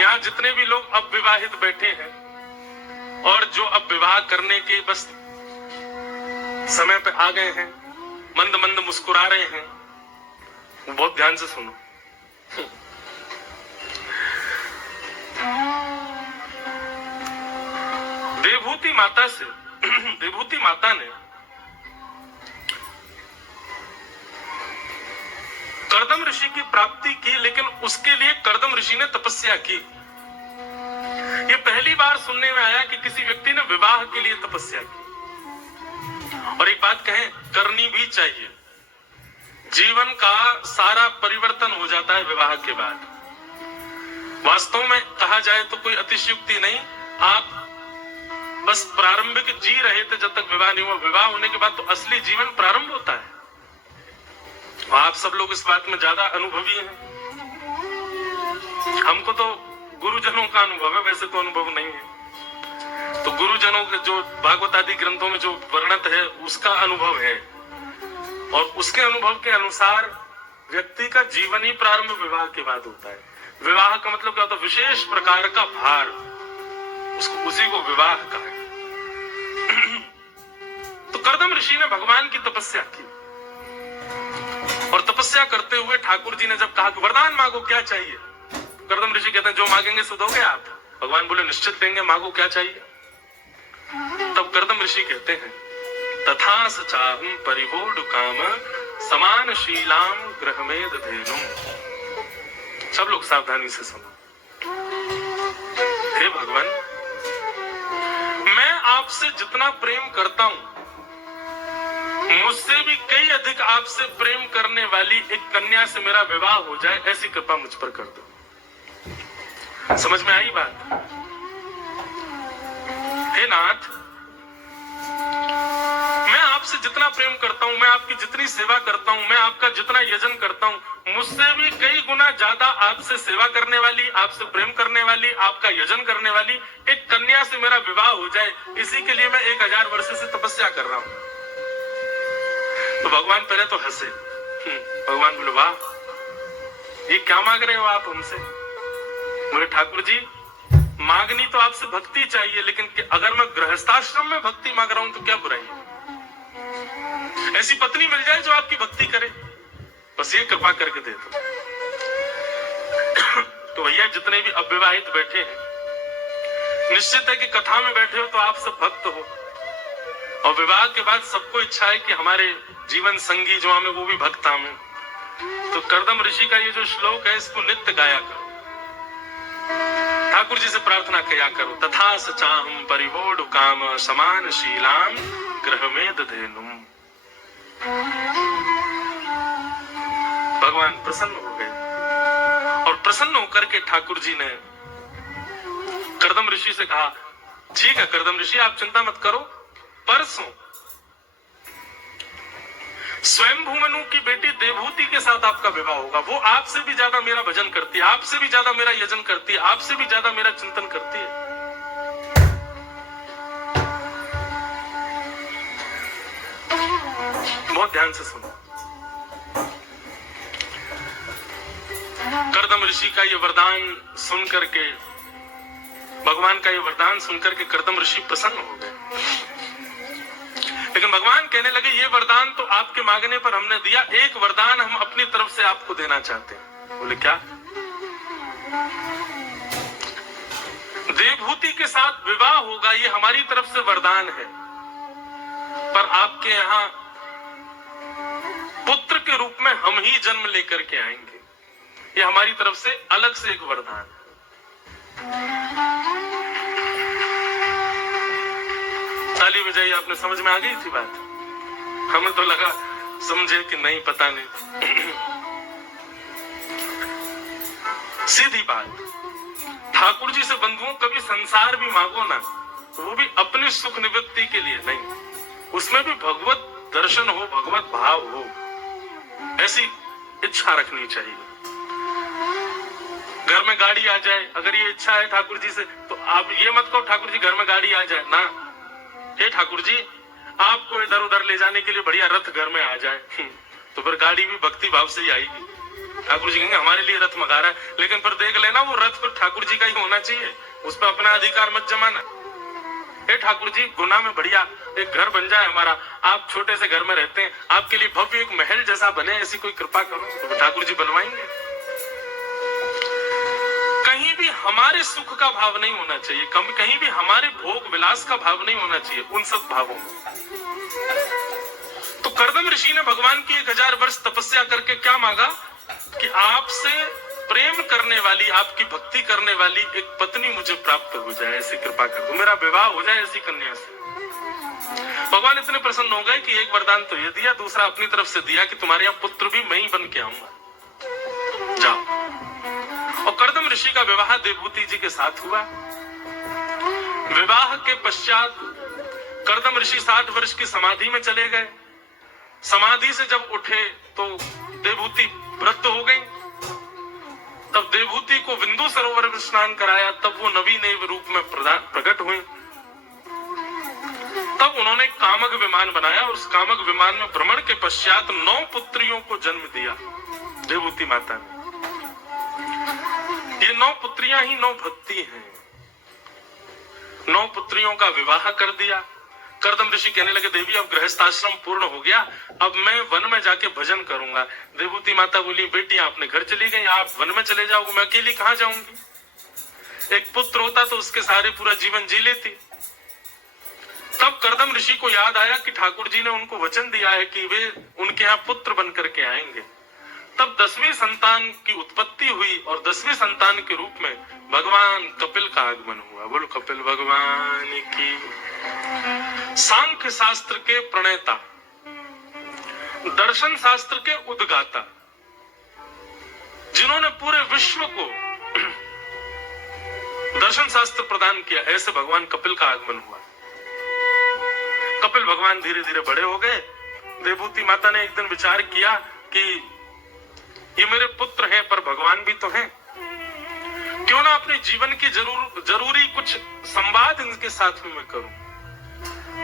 यहाँ जितने भी लोग अब विवाहित बैठे हैं और जो अब विवाह करने के बस समय पे आ गए हैं, मंद मंद मुस्कुरा रहे हैं, बहुत ध्यान से सुनो। देवभूति माता ने कर्दम ऋषि की प्राप्ति की, लेकिन उसके लिए कर्दम ऋषि ने तपस्या की। ये पहली बार सुनने में आया कि किसी व्यक्ति ने विवाह के लिए तपस्या की। और एक बात कहें, करनी भी चाहिए। जीवन का सारा परिवर्तन हो जाता है विवाह के बाद। वास्तव में कहा जाए तो कोई अतिशयोक्ति नहीं, आप बस प्रारंभिक जी रहे थे जब तक विवाह नहीं हुआ। विवाह होने के बाद तो असली जीवन प्रारंभ होता है। आप सब लोग इस बात में ज्यादा अनुभवी हैं। हमको तो गुरुजनों का अनुभव है, वैसे तो अनुभव नहीं है। तो गुरुजनों के जो भागवत आदि ग्रंथों में जो वर्णित है उसका अनुभव है, और उसके अनुभव के अनुसार व्यक्ति का जीवन ही प्रारंभ विवाह के बाद होता है। विवाह का मतलब क्या होता है? विशेष प्रकार का भार, उसी को विवाह कहा है। तो कर्दम ऋषि ने भगवान की तपस्या की, और तपस्या करते हुए ठाकुर जी ने जब कहा कि वरदान मांगो, क्या चाहिए? कर्दम ऋषि कहते हैं जो मांगेंगे सो दोगे आप। भगवान बोले निश्चित देंगे, मांगो क्या चाहिए। तब कर्दम ऋषि कहते हैं तथा सचाहं परिवोढु काम समानशीलां ग्रहमेधधेनुम्। सब लोग सावधानी से सुनो। हे भगवान, मैं आपसे जितना प्रेम करता हूं, मुझसे भी कई अधिक आपसे प्रेम करने वाली एक कन्या से मेरा विवाह हो जाए, ऐसी कृपा मुझ पर कर दो। समझ में आई बात? हे नाथ, मैं आपसे जितना प्रेम करता हूं, मैं आपकी जितनी सेवा करता हूं, मैं आपका जितना यजन करता हूं, मुझसे भी कई गुना ज्यादा आपसे सेवा करने वाली, आपसे प्रेम करने वाली, आपका यजन करने वाली एक कन्या से मेरा विवाह हो जाए, इसी के लिए मैं 1000 वर्ष से तपस्या कर रहा हूं। तो भगवान पहले तो हंसे। भगवान बोले वाह, ये क्या मांग रहे हो आप हमसे? बोले ठाकुर जी, मांगनी तो आपसे भक्ति चाहिए, लेकिन अगर मैं गृहस्थाश्रम में भक्ति मांग रहा हूं तो क्या बुराई है? ऐसी पत्नी मिल जाए जो आपकी भक्ति करे, बस ये कृपा करके दे दो। तो भैया जितने भी अविवाहित बैठे हैं, निश्चित है कि कथा में बैठे हो तो आप सब भक्त हो, और विवाह के बाद सबको इच्छा है कि हमारे जीवन संगी जो हमें वो भी भक्त हमें। तो कर्दम ऋषि का ये जो श्लोक है इसको नित्य गाया करो, ठाकुर जी से प्रार्थना किया करो। तथा सचाहं परिवोढु काम समानशीलां ग्रहमेधधेनुम्। भगवान प्रसन्न हो गए, और प्रसन्न होकर के ठाकुर जी ने कर्दम ऋषि से कहा ठीक है कर्दम ऋषि, आप चिंता मत करो, परसों स्वयंभू मनु की बेटी देवहूति के साथ आपका विवाह होगा। वो आपसे भी ज्यादा मेरा भजन करती है, आपसे भी ज्यादा मेरा यजन करती है, आपसे भी ज्यादा मेरा चिंतन करती है। बहुत ध्यान से सुनो। कर्दम ऋषि का ये वरदान सुन करके, भगवान का ये वरदान सुनकर के कर्दम ऋषि प्रसन्न हो गए। लेकिन भगवान कहने लगे ये वरदान तो आपके मांगने पर हमने दिया, एक वरदान हम अपनी तरफ से आपको देना चाहते हैं। बोले क्या? देवहूति के साथ विवाह होगा, ये हमारी तरफ से वरदान है, पर आपके यहाँ पुत्र के रूप में हम ही जन्म लेकर के आएंगे, ये हमारी तरफ से अलग से एक वरदान है। ताली बजाई, आपने समझ में आ गई थी बात? हमें तो लगा समझे कि नहीं, पता नहीं। सीधी बात, ठाकुर जी से बंधुओं कभी संसार भी मांगो ना, वो भी अपनी सुख निवृत्ति के लिए नहीं, उसमें भी भगवत दर्शन हो, भगवत भाव हो। ऐसी इच्छा रखनी चाहिए। घर में गाड़ी आ जाए, अगर ये इच्छा है ठाकुर जी से, तो आप ये मत कहो ठाकुर जी घर में गाड़ी आ जाए ना, हे ठाकुर जी आपको इधर उधर ले जाने के लिए बढ़िया रथ घर में आ जाए, तो फिर गाड़ी भी भक्ति भाव से ही आएगी। ठाकुर जी कहेंगे हमारे लिए रथ मंगा रहा है, लेकिन फिर देख लेना वो रथ फिर ठाकुर जी का ही होना चाहिए, उस पर अपना अधिकार मत जमाना। हे ठाकुर जी गुना में बढ़िया एक घर बन जाए हमारा, आप छोटे से घर में रहते हैं, आपके लिए भव्य एक महल जैसा बने, ऐसी कोई कृपा करो, तो ठाकुर जी बनवाएंगे। कहीं भी हमारे सुख का भाव नहीं होना चाहिए, कहीं भी हमारे भोग विलास का भाव नहीं होना चाहिए उन सब भावों में। तो कर्दम ऋषि ने भगवान की 1000 वर्ष तपस्या करके क्या मांगा कि आपसे प्रेम करने वाली, आपकी भक्ति करने वाली एक पत्नी मुझे प्राप्त हो जाए, ऐसी कृपा कर दो, मेरा विवाह हो जाए ऐसी कन्या से। भगवान इतने प्रसन्न हो गए कि एक वरदान तो ये दिया, दूसरा अपनी तरफ से दिया कि तुम्हारे यहाँ पुत्र भी मैं ही बन के आऊंगा, जाओ। और कर्दम ऋषि का विवाह देवहूति जी के साथ हुआ। विवाह के पश्चात कर्दम ऋषि 60 वर्ष की समाधि में चले गए। समाधि से जब उठे तो देवहूति वृद्ध हो गई। तब देवहूति को बिंदु सरोवर में स्नान कराया, तब वो नवीन रूप में प्रकट हुई। तब उन्होंने कामक विमान बनाया और उस कामक विमान में भ्रमण के पश्चात 9 पुत्रियों को जन्म दिया देवहूति माता ने। ये 9 पुत्रियां ही 9 भक्ति हैं। 9 पुत्रियों का विवाह कर दिया। कर्दम ऋषि कहने लगे देवी अब गृहस्थाश्रम पूर्ण हो गया, अब मैं वन में जाके भजन करूंगा। देवहूति माता बोली बेटी आपने घर चली गई, आप वन में चले जाओगे, मैं अकेली कहां जाऊंगी। एक पुत्र होता तो उसके सारे पूरा जीवन जी लेती। तब कर्दम ऋषि को याद आया कि ठाकुर जी ने उनको वचन दिया है कि वे उनके यहाँ पुत्र बन करके आएंगे। तब 10वीं संतान की उत्पत्ति हुई और 10वीं संतान के रूप में भगवान कपिल का आगमन हुआ। बोलो कपिल भगवान की। सांख्य शास्त्र के प्रणेता, दर्शन शास्त्र के उद्गाता, जिन्होंने पूरे विश्व को दर्शन शास्त्र प्रदान किया, ऐसे भगवान कपिल का आगमन हुआ। कपिल भगवान धीरे धीरे बड़े हो गए। देवहूति माता ने एक दिन विचार किया कि ये मेरे पुत्र हैं पर भगवान भी तो हैं, क्यों ना अपने जीवन की जरूरी कुछ संवाद इनके साथ में मैं करूं।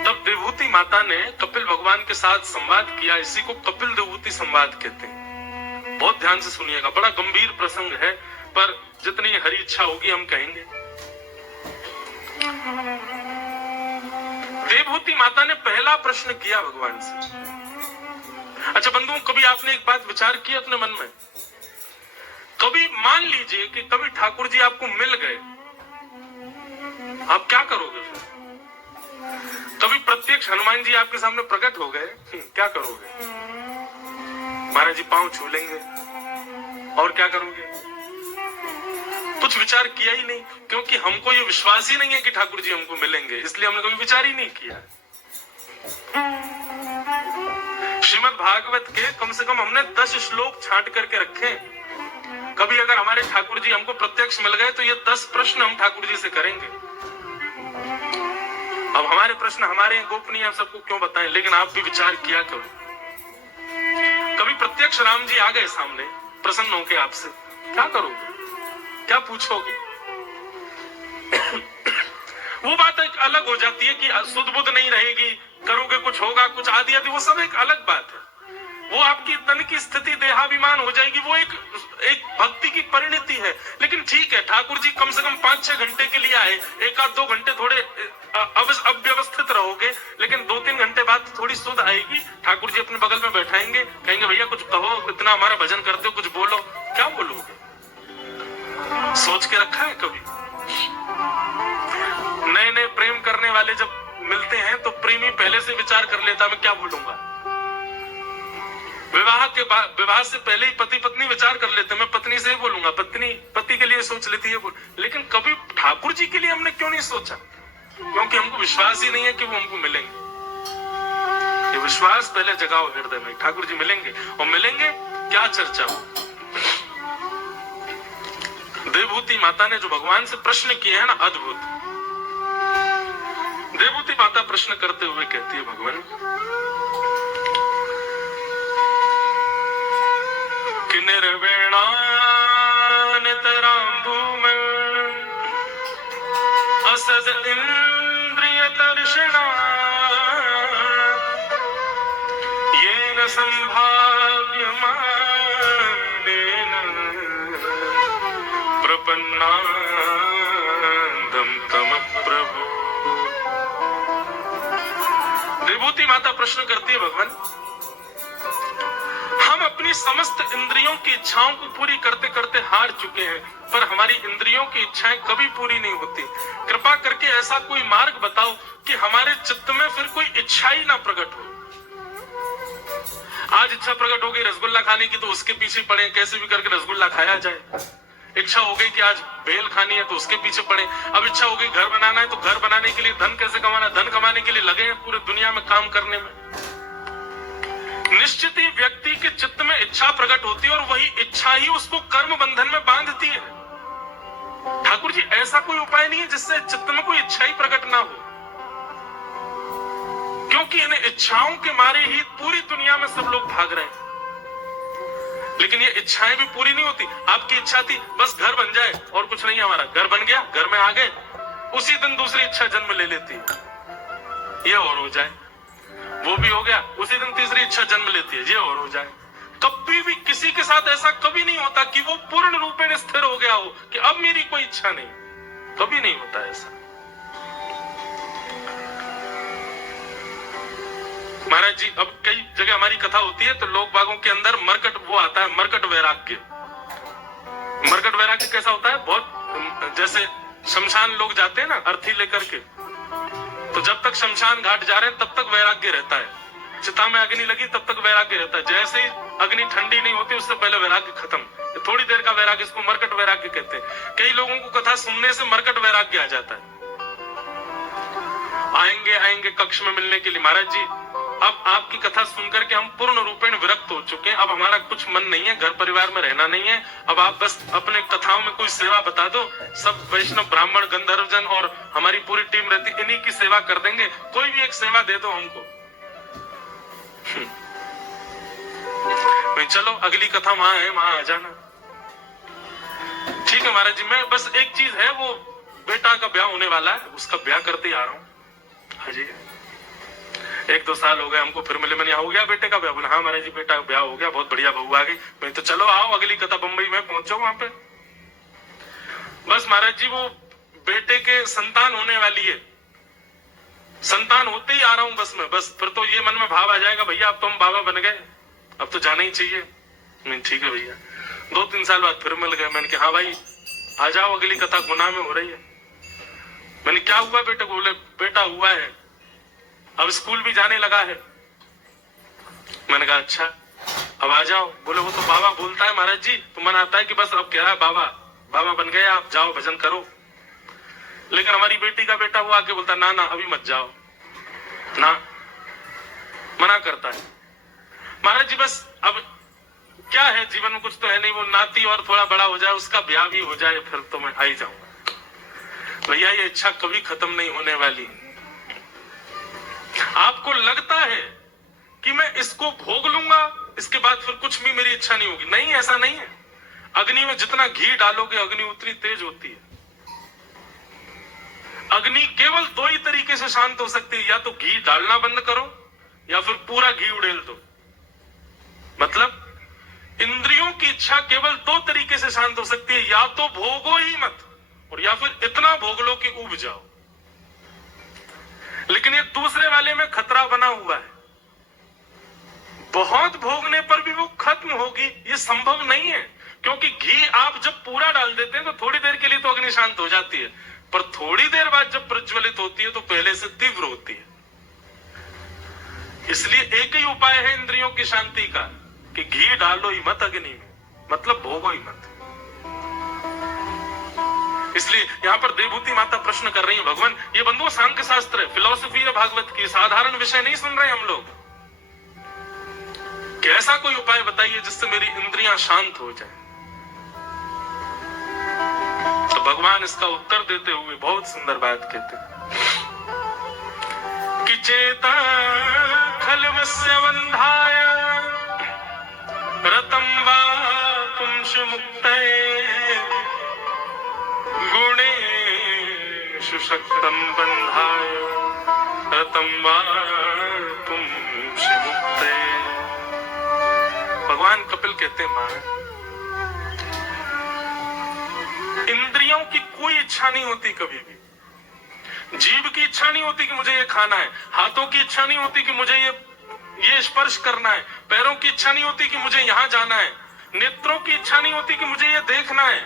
तब देवहूति माता ने कपिल भगवान के साथ संवाद किया। इसी को कपिल देवहूति संवाद कहते हैं। बहुत ध्यान से सुनिएगा, बड़ा गंभीर प्रसंग है, पर जितनी हरी इच्छा होगी हम कहेंगे। देवहूति माता ने पहला प्रश्न किया भगवान से। अच्छा बंधुओं, कभी आपने एक बात विचार की अपने मन में? कभी मान लीजिए कि कभी ठाकुर जी आपको मिल गए, आप क्या करोगे फिर? कभी प्रत्यक्ष हनुमान जी आपके सामने प्रकट हो गए, क्या करोगे? महाराज जी पांव छू लेंगे और क्या करोगे? कुछ विचार किया ही नहीं, क्योंकि हमको ये विश्वास ही नहीं है कि ठाकुर जी हमको मिलेंगे, इसलिए हमने कभी विचार ही नहीं किया। श्रीमद् भागवत के कम से कम हमने 10 श्लोक छांट करके रखे। कभी अगर हमारे ठाकुर जी हमको प्रत्यक्ष मिल गए तो ये 10 प्रश्न हम ठाकुर जी से करेंगे। अब हमारे प्रश्न हमारे गोपनीय, हम सबको क्यों बताएं, लेकिन आप भी विचार किया करो। कभी प्रत्यक्ष राम जी आ गए सामने प्रसन्न होके आपसे, क्या करोगे? क्या पूछोगे? वो बात एक अलग हो जाती है कि सुध बुध नहीं रहेगी, करोगे कुछ होगा, कुछ आदि आदि, वो सब एक अलग बात है। वो आपकी तन की स्थिति देहाभिमान हो जाएगी, वो एक भक्ति की परिणति है। लेकिन ठीक है, ठाकुर जी कम से कम 5-6 घंटे के लिए आए, 1-2 घंटे थोड़े अव्यवस्थित रहोगे, लेकिन 2-3 घंटे बाद थोड़ी सुध आएगी। ठाकुर जी अपने बगल में बैठाएंगे, कहेंगे भैया कुछ कहो, इतना हमारा भजन करते हो, कुछ बोलो। क्या बोलोगे? सोच के रखा है कभी? नए नए प्रेम करने वाले जब मिलते हैं तो प्रेमी पहले से विचार कर लेता मैं क्या बोलूंगा। विवाह से पहले ही पति पत्नी विचार कर लेते, मैं पत्नी से बोलूंगा, पत्नी पति के लिए सोच लेती है। लेकिन कभी ठाकुर जी के लिए हमने क्यों नहीं सोचा? क्योंकि हमको विश्वास ही नहीं है कि वो हमको मिलेंगे। ये विश्वास पहले जगाओ हृदय में, ठाकुर जी मिलेंगे। और मिलेंगे क्या चर्चा हो। देवहूति माता ने जो भगवान से प्रश्न किए हैं ना, अद्भुत। देवहूति माता प्रश्न करते हुए कहती है, भगवान कि निर्वेणा नितराम्बुमल असद इंद्रिय दर्शना येन संभाव्यमानेन प्रपन्नादं तम प्रभु। विभूति माता प्रश्न करती है, भगवान हम अपनी समस्त इंद्रियों की इच्छाओं को पूरी करते करते हार चुके हैं, पर हमारी इंद्रियों की इच्छाएं कभी पूरी नहीं होती। कृपा करके ऐसा कोई मार्ग बताओ कि हमारे चित्त में फिर कोई इच्छा ही ना प्रकट हो। आज इच्छा प्रकट हो गई रसगुल्ला खाने की, तो उसके पीछे पड़े, कैसे भी करके रसगुल्ला खाया जाए। इच्छा हो गई कि आज बेल खानी है, तो उसके पीछे पड़े। अब इच्छा हो गई घर बनाना है, तो घर बनाने के लिए धन कैसे कमाना, धन कमाने के लिए लगे हैं पूरे दुनिया में काम करने में। निश्चित ही व्यक्ति के चित्त में इच्छा प्रकट होती है और वही इच्छा ही उसको कर्म बंधन में बांधती है। ठाकुर जी, ऐसा कोई उपाय नहीं है जिससे चित्त में कोई इच्छा ही प्रकट ना हो, क्योंकि इन इच्छाओं के मारे ही पूरी दुनिया में सब लोग भाग रहे हैं। लेकिन ये इच्छाएं भी पूरी नहीं होती। आपकी इच्छा थी बस घर बन जाए और कुछ नहीं, हमारा घर बन गया, घर में आ गए, उसी दिन दूसरी इच्छा जन्म ले लेती है, ये और हो जाए, वो भी हो गया, उसी दिन तीसरी इच्छा जन्म लेती है, ये और हो जाए। कभी भी किसी के साथ ऐसा कभी नहीं होता कि वो पूर्ण रूपेण स्थिर हो गया हो कि अब मेरी कोई इच्छा नहीं, कभी नहीं होता ऐसा। महाराज जी, अब कई जगह हमारी कथा होती है तो लोग बागों के अंदर मरकट वो आता है, मरकट वैराग्य। मरकट वैराग्य कैसा होता है? बहुत जैसे शमशान लोग जाते हैं ना अर्थी लेकर के, तो जब तक शमशान घाट जा रहे हैं तब तक वैराग्य रहता है। चिता में अग्नि लगी तब तक वैराग्य रहता है, जैसे ही अग्नि ठंडी नहीं होती उससे पहले वैराग्य खत्म। थोड़ी देर का वैराग्य, इसको मरकट वैराग्य कहते हैं। कई लोगों को कथा सुनने से मरकट वैराग्य आ जाता है। आएंगे कक्ष में मिलने के लिए, महाराज जी अब आपकी कथा सुनकर के हम पूर्ण रूपेण विरक्त हो चुके हैं, अब हमारा कुछ मन नहीं है, घर परिवार में रहना नहीं है, अब आप बस अपने कथाओं में कोई सेवा बता दो, सब वैष्णव ब्राह्मण गंधर्वजन और हमारी पूरी टीम रहती, इन्हीं की सेवा कर देंगे, कोई भी एक सेवा दे दो हमको। चलो अगली कथा वहां है, वहां आ जाना। ठीक है महाराज जी, मैं बस एक चीज है, वो बेटा का ब्याह होने वाला है, उसका ब्याह करते ही आ रहा हूँ। हाँ जी, 1-2 साल हो गए हमको, फिर मिले, मैंने हो गया बेटे का ब्याह? बोला हाँ महाराज जी बेटा का ब्याह हो गया, बहुत बढ़िया बहू आ गई। मैं तो चलो आओ अगली कथा, बंबई में पहुंचो वहां पे। बस महाराज जी वो बेटे के संतान होने वाली है, संतान होते ही आ रहा हूं बस मैं, बस फिर तो ये मन में भाव आ जाएगा भैया अब तो हम बाबा बन गए, अब तो जाना ही चाहिए। नहीं ठीक है भैया। 2-3 साल बाद फिर मिल गए, मैंने कहा हाँ भाई आ जाओ अगली कथा गुना में हो रही है। मैंने क्या हुआ बेटे को? बोले बेटा हुआ है, अब स्कूल भी जाने लगा है। मैंने कहा अच्छा अब आ जाओ। बोले वो तो बाबा बोलता है महाराज जी, तो मन आता है कि बस अब क्या है, बाबा बाबा बन गए, आप जाओ भजन करो। लेकिन हमारी बेटी का बेटा वो आके बोलता ना ना अभी मत जाओ ना, मना करता है। महाराज जी बस अब क्या है, जीवन में कुछ तो है नहीं, वो नाती और थोड़ा बड़ा हो जाए, उसका ब्याह भी हो जाए, फिर तो मैं आ ही जाऊंगा। भैया ये इच्छा कभी खत्म नहीं होने वाली। आपको लगता है कि मैं इसको भोग लूंगा, इसके बाद फिर कुछ भी मेरी इच्छा नहीं होगी, नहीं ऐसा नहीं है। अग्नि में जितना घी डालोगे अग्नि उतनी तेज होती है। अग्नि केवल 2 ही तरीके से शांत हो सकती है, या तो घी डालना बंद करो या फिर पूरा घी उड़ेल दो। मतलब इंद्रियों की इच्छा केवल 2 तरीके से शांत हो सकती है, या तो भोगो ही मत, और या फिर इतना भोग लो कि उब जाओ। लेकिन ये दूसरे वाले में खतरा बना हुआ है, बहुत भोगने पर भी वो खत्म होगी ये संभव नहीं है। क्योंकि घी आप जब पूरा डाल देते हैं तो थोड़ी देर के लिए तो अग्नि शांत हो जाती है, पर थोड़ी देर बाद जब प्रज्वलित होती है तो पहले से तीव्र होती है। इसलिए एक ही उपाय है इंद्रियों की शांति का कि घी डालो ही मत अग्नि में, मतलब भोगो ही मत। इसलिए यहां पर देवभूति माता प्रश्न कर रही है, भगवान ये बंधुओं सांख्य शास्त्र है, फिलॉसफी है भागवत की, साधारण विषय नहीं सुन रहे हम लोग, कि ऐसा कोई उपाय बताइए जिससे मेरी इंद्रियां शांत हो जाए। तो भगवान इसका उत्तर देते हुए बहुत सुंदर बात कहते कि चेता खलवस्य बंधाय रतम वा पुंसि मुक्तये गुणेषु शक्तं बन्धाय रतं वा पुंसि मुक्तये। भगवान कपिल कहते हैं, मां, इंद्रियों की कोई इच्छा नहीं होती कभी भी। जीभ की इच्छा नहीं होती कि मुझे ये खाना है, हाथों की इच्छा नहीं होती कि मुझे ये स्पर्श करना है, पैरों की इच्छा नहीं होती कि मुझे यहां जाना है, नेत्रों की इच्छा नहीं होती कि मुझे ये देखना है।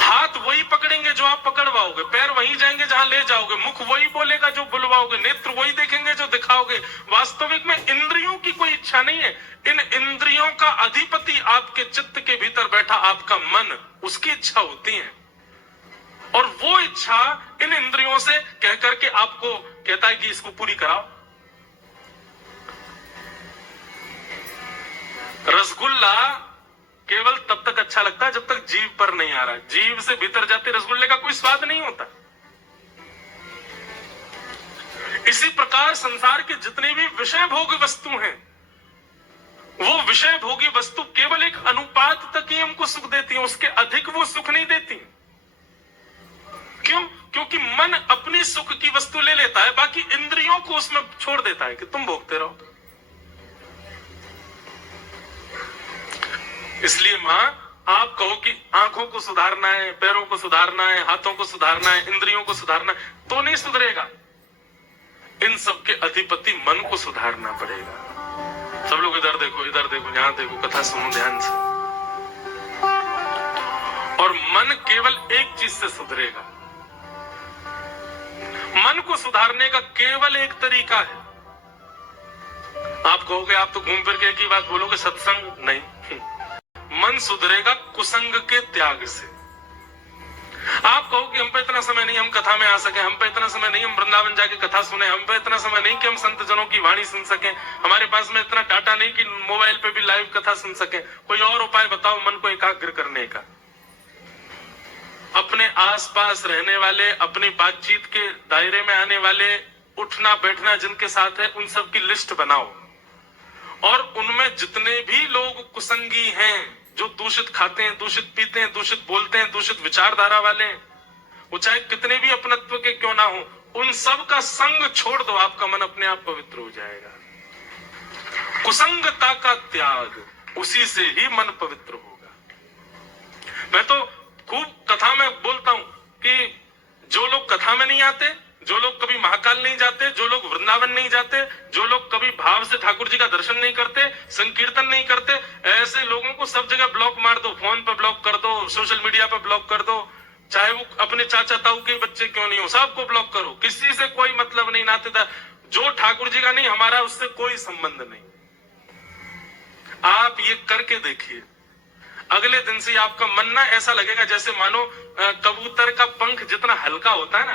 हाथ वही पकड़ेंगे जो आप पकड़वाओगे, पैर वहीं जाएंगे जहां ले जाओगे, मुख वही बोलेगा जो बुलवाओगे, नेत्र वही देखेंगे जो दिखाओगे। वास्तविक में इंद्रियों की कोई इच्छा नहीं है। इन इंद्रियों का अधिपति आपके चित्त के भीतर बैठा आपका मन, उसकी इच्छा होती है। और वो इच्छा इन इंद्रियों से कह करके आपको कहता है कि इसको पूरी कराओ। रसगुल्ला केवल तब तक अच्छा लगता है जब तक जीभ पर नहीं आ रहा है। जीभ से भीतर जाते रसगुल्ले का कोई स्वाद नहीं होता। इसी प्रकार संसार के जितने भी विषय भोग वस्तु हैं, वो विषय भोगी वस्तु केवल एक अनुपात तक ही हमको सुख देती है, उसके अधिक वो सुख नहीं देती। क्यों? क्योंकि मन अपनी सुख की वस्तु ले लेता है, बाकी इंद्रियों को उसमें छोड़ देता है कि तुम भोगते रहो। इसलिए मां, आप कहो कि आंखों को सुधारना है, पैरों को सुधारना है, हाथों को सुधारना है, इंद्रियों को सुधारना है, तो नहीं सुधरेगा। इन सब के अधिपति मन को सुधारना पड़ेगा। सब लोग इधर देखो, इधर देखो, यहां देखो, कथा सुनो ध्यान से। और मन केवल एक चीज से सुधरेगा। मन को सुधारने का केवल एक तरीका है। आप कहोगे, आप तो घूम फिर के एक ही बात बोलोगे, सत्संग नहीं। मन सुधरेगा कुसंग के त्याग से। आप कहो कि हम पे इतना समय नहीं हम कथा में आ सके, हम पे इतना समय नहीं हम वृंदावन जाके कथा सुने, हम पे इतना समय नहीं कि हम संत जनों की वाणी सुन सके, हमारे पास में इतना डाटा नहीं कि मोबाइल पे भी लाइव कथा सुन सके। कोई और उपाय बताओ मन को एकाग्र करने का। अपने आसपास रहने वाले, अपनी बातचीत के दायरे में आने वाले, उठना बैठना जिनके साथ है, उन सब की लिस्ट बनाओ। और उनमें जितने भी लोग कुसंगी हैं, जो दूषित खाते हैं, दूषित पीते हैं, दूषित बोलते हैं, दूषित विचारधारा वाले, वो चाहे कितने भी अपनत्व के क्यों ना हो, उन सब का संग छोड़ दो, आपका मन अपने आप पवित्र हो जाएगा। कुसंगता का त्याग, उसी से ही मन पवित्र होगा। मैं तो खूब कथा में बोलता हूं कि जो लोग कथा में नहीं आते, जो लोग कभी महाकाल नहीं जाते, जो लोग वृंदावन नहीं जाते, जो लोग कभी भाव से ठाकुर जी का दर्शन नहीं करते, संकीर्तन नहीं करते, ऐसे लोगों को सब जगह ब्लॉक मार दो, फोन पे ब्लॉक कर दो, सोशल मीडिया पे ब्लॉक कर दो, चाहे वो अपने चाचा ताऊ के बच्चे क्यों नहीं हो, सबको ब्लॉक करो। किसी से कोई मतलब नहीं, नातेदार जो ठाकुर जी का नहीं, हमारा उससे कोई संबंध नहीं। आप ये करके देखिए, अगले दिन से आपका मन ना ऐसा लगेगा जैसे मानो कबूतर का पंख जितना हल्का होता है ना,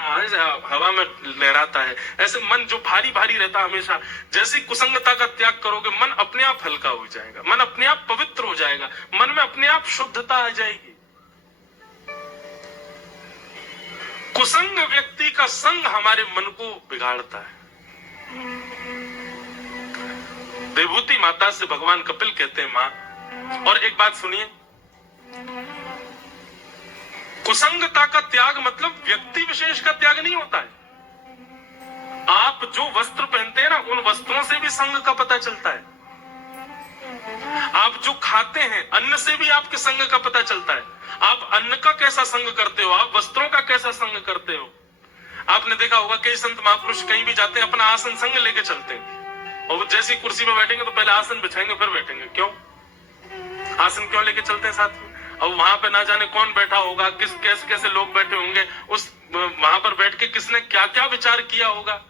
हवा में लहराता है, ऐसे मन जो भारी भारी रहता है हमेशा, जैसी कुसंगता का त्याग करोगे मन अपने आप हल्का हो जाएगा, मन अपने आप पवित्र हो जाएगा, मन में अपने आप शुद्धता आ जाएगी। कुसंग व्यक्ति का संग हमारे मन को बिगाड़ता है। देवहूति माता से भगवान कपिल कहते हैं, मां, और एक बात सुनिए, कुसंगता का त्याग मतलब व्यक्ति विशेष का त्याग नहीं होता है। आप जो वस्त्र पहनते हैं ना, उन वस्त्रों से भी संग का पता चलता है। आप जो खाते हैं, अन्न से भी आपके संग का पता चलता है। आप अन्न का कैसा संग करते हो, आप वस्त्रों का कैसा संग करते हो। आपने देखा होगा कई संत महापुरुष कहीं भी जाते हैं, अपना आसन संग लेके चलते हैं, और जैसी कुर्सी में बैठेंगे तो पहले आसन बिछाएंगे फिर बैठेंगे। क्यों? आसन क्यों लेके चलते हैं साथ में? अब वहां पे ना जाने कौन बैठा होगा, किस कैसे कैसे लोग बैठे होंगे, उस वहां पर बैठ के किसने क्या क्या विचार किया होगा,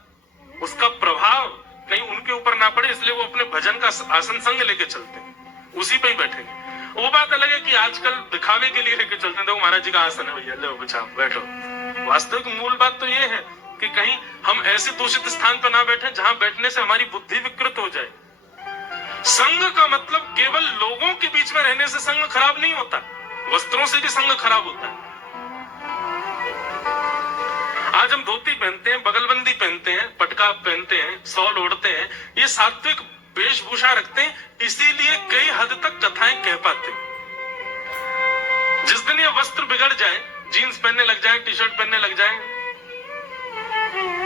उसका प्रभाव कहीं उनके ऊपर ना पड़े, इसलिए वो अपने भजन का आसन संग लेके चलते हैं, उसी पे ही बैठेंगे। वो बात अलग है कि आजकल दिखावे के लिए लेके चलते हैं, देखो महाराज जी का आसन है भैया, लो बिछाओ बैठो। वास्तविक मूल बात तो ये है कि कहीं हम ऐसे दूषित स्थान पर ना बैठे जहां बैठने से हमारी बुद्धि विकृत हो जाए। संग का मतलब केवल लोगों के बीच में रहने से संग खराब नहीं होता, वस्त्रों से भी संग खराब होता है। आज हम धोती पहनते हैं, बगलबंदी पहनते हैं, पटका पहनते हैं, शॉल ओढ़ते हैं, ये सात्विक वेशभूषा रखते हैं, इसीलिए कई हद तक कथाएं कह पाते हैं। जिस दिन ये वस्त्र बिगड़ जाए, जीन्स पहनने लग जाए, टी शर्ट पहनने लग जाए,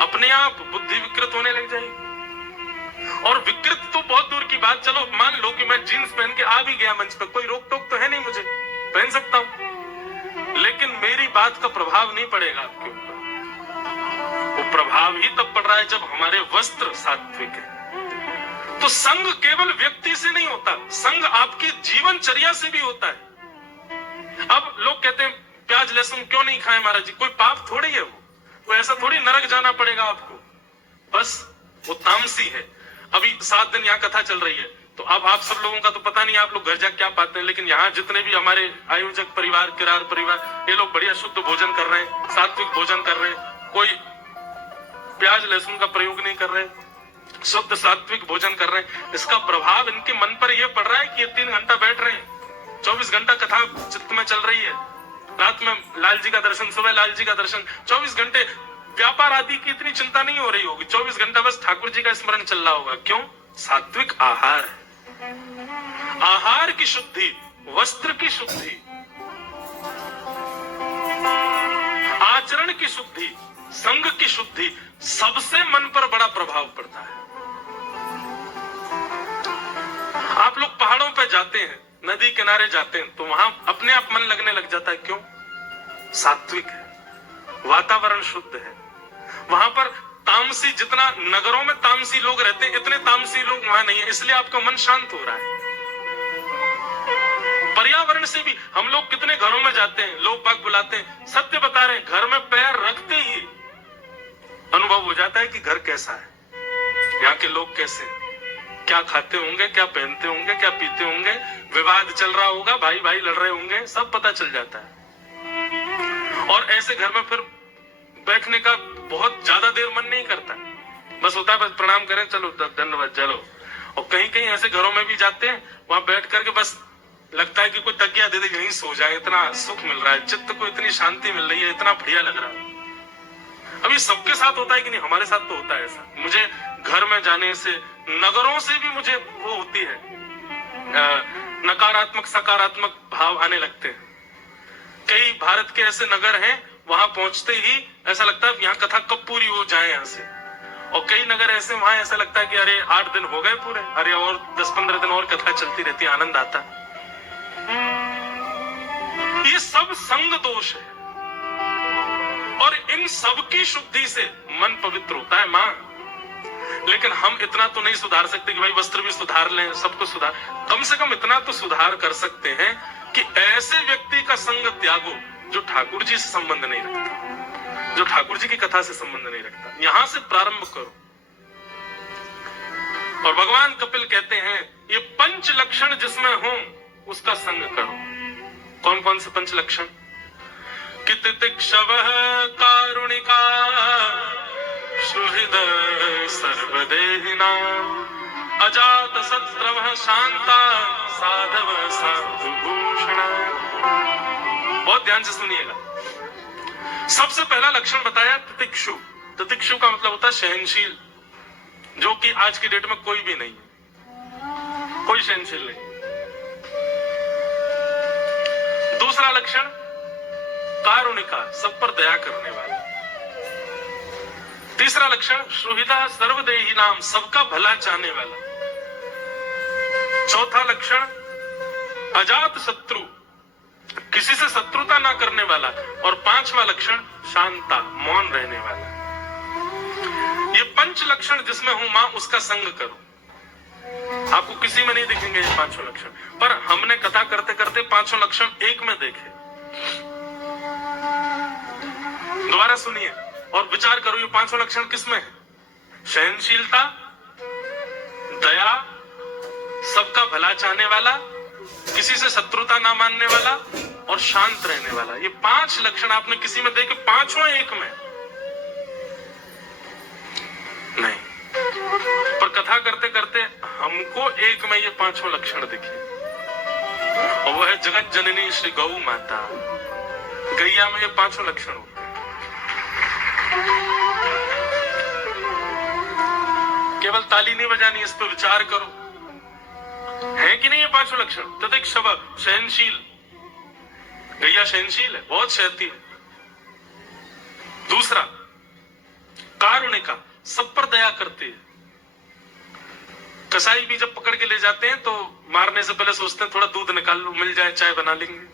अपने आप बुद्धि विकृत होने लग जाएगी। और विकृत तो बहुत दूर की बात, चलो मान लो कि मैं जीन्स पहन के आ भी गया मंच पर, कोई रोक टोक तो है नहीं, मुझे पहन सकता हूं, लेकिन मेरी बात का प्रभाव नहीं पड़ेगा आपके ऊपर। वो प्रभाव ही तब पड़ रहा है जब हमारे वस्त्र सात्विक है। तो संग केवल व्यक्ति से नहीं होता, संग आपकी जीवनचर्या से भी होता है। अब लोग कहते हैं प्याज लहसुन क्यों नहीं खाएं महाराज जी, कोई पाप थोड़ी है वो ऐसा थोड़ी नरक जाना पड़ेगा आपको, बस वो तामसी है। अभी 7 दिन यहाँ कथा चल रही है, तो अब आप सब लोगों का तो पता नहीं आप लोग घर जाके क्या पाते हैं, लेकिन यहाँ जितने भी हमारे आयोजक परिवार, किरार परिवार, ये लोग बढ़िया शुद्ध भोजन कर रहे हैं, सात्विक भोजन कर रहे हैं, कोई प्याज लहसुन का प्रयोग नहीं कर रहे, शुद्ध सात्विक भोजन कर रहे हैं। इसका प्रभाव इनके मन पर यह पड़ रहा है कि ये 3 घंटा बैठ रहे हैं, 24 घंटा कथा चित्त में चल रही है, रात में लाल जी का दर्शन, सुबह लाल जी का दर्शन, 24 घंटे व्यापार आदि की इतनी चिंता नहीं हो रही होगी, 24 घंटा बस ठाकुर जी का स्मरण चल रहा होगा। क्यों? सात्विक आहार है। आहार की शुद्धि, वस्त्र की शुद्धि, आचरण की शुद्धि, संग की शुद्धि, सबसे मन पर बड़ा प्रभाव पड़ता है। आप लोग पहाड़ों पर जाते हैं, नदी किनारे जाते हैं, तो वहां अपने आप मन लगने लग जाता है। क्यों? सात्विक है, वातावरण शुद्ध है। वहां पर तामसी, जितना नगरों में तामसी लोग रहते हैं, इतने तामसी लोग वहां नहीं है, इसलिए आपका मन शांत हो रहा है। पर्यावरण से भी, हम लोग कितने घरों में जाते हैं, लोग बाग बुलाते हैं, सत्य बता रहे हैं, घर में पैर रखते ही अनुभव हो जाता है कि घर कैसा है, यहाँ के लोग कैसे हैं, क्या खाते होंगे, क्या पहनते होंगे, क्या पीते होंगे, विवाद चल रहा होगा, भाई भाई लड़ रहे होंगे, सब पता चल जाता है। और ऐसे घर में फिर बैठने का बहुत ज्यादा देर मन नहीं करता, बस होता है बस प्रणाम करें, चलो धन्यवाद, चलो। और कहीं कहीं ऐसे घरों में भी जाते हैं, वहां बैठ करके बस लगता है कि कोई तकिया दे दे, यहीं सो जाए, इतना सुख मिल रहा है, चित्त को इतनी शांति मिल रही है, इतना बढ़िया लग रहा है। अभी सबके साथ होता है कि नहीं? हमारे साथ तो होता है ऐसा। मुझे घर में जाने से, नगरों से भी मुझे वो होती है, नकारात्मक सकारात्मक भाव आने लगते हैं। कई भारत के ऐसे नगर हैं, वहां पहुंचते ही ऐसा लगता है यहाँ कथा कब पूरी हो जाए यहाँ से। और कई नगर ऐसे, वहां ऐसा लगता है कि अरे 8 दिन हो गए पूरे, अरे और 10-15 दिन और कथा चलती रहती है, आनंद आता। ये सब संग दोष है, और इन सब की शुद्धि से मन पवित्र होता है मां। लेकिन हम इतना तो नहीं सुधार सकते कि भाई वस्त्र भी सुधार लें, सब कुछ सुधार, कम से कम इतना तो सुधार कर सकते हैं कि ऐसे व्यक्ति का संग त्यागो जो ठाकुर जी से संबंध नहीं रखता, जो ठाकुर जी की कथा से संबंध नहीं रखता। यहां से प्रारंभ करो। और भगवान कपिल कहते हैं ये 5 लक्षण जिसमें हो उसका संग करो। कौन कौन से 5 लक्षण? कि तितिक्षवः कारुणिका, सुहृद सर्वदेहिनां, अजात शत्रवः शांता, साधव साधुभूषणा। बहुत ध्यान से सुनिएगा। सबसे पहला लक्षण बताया तितिक्षु। तितिक्षु का मतलब होता है सहनशील, जो कि आज की डेट में कोई भी नहीं है, कोई सहनशील नहीं। दूसरा लक्षण कारुणिका, सब पर दया करने वाला। तीसरा लक्षण सुहृदा सर्वदेही नाम, सबका भला चाहने वाला। चौथा लक्षण अजात शत्रु, किसी से शत्रुता ना करने वाला। और 5वां लक्षण शांता, मौन रहने वाला। ये 5 लक्षण जिसमें हूं मां, उसका संग करो। आपको किसी में नहीं दिखेंगे ये 5 लक्षण, पर हमने कथा करते करते 5 लक्षण एक में देखे। दोबारा सुनिए और विचार करो ये 5 लक्षण किसमें है? सहनशीलता, दया, सबका भला चाहने वाला, किसी से शत्रुता ना मानने वाला और शांत रहने वाला। ये 5 लक्षण आपने किसी में देखे? 5 एक में नहीं, पर कथा करते करते हमको एक में ये 5 लक्षण दिखे, और वो है जगत जननी श्री गौ माता। गैया में ये 5 लक्षण होते हैं। केवल ताली नहीं बजानी, इस पर विचार करो, है कि नहीं ये 5 लक्षण? तितिक्षव सहनशील, गैया सहनशील है, बहुत सहती है। दूसरा, कारुणिका, सब पर दया करती है। कसाई भी जब पकड़ के ले जाते हैं तो मारने से पहले सोचते हैं थोड़ा दूध निकाल लो, मिल जाए चाय बना लेंगे,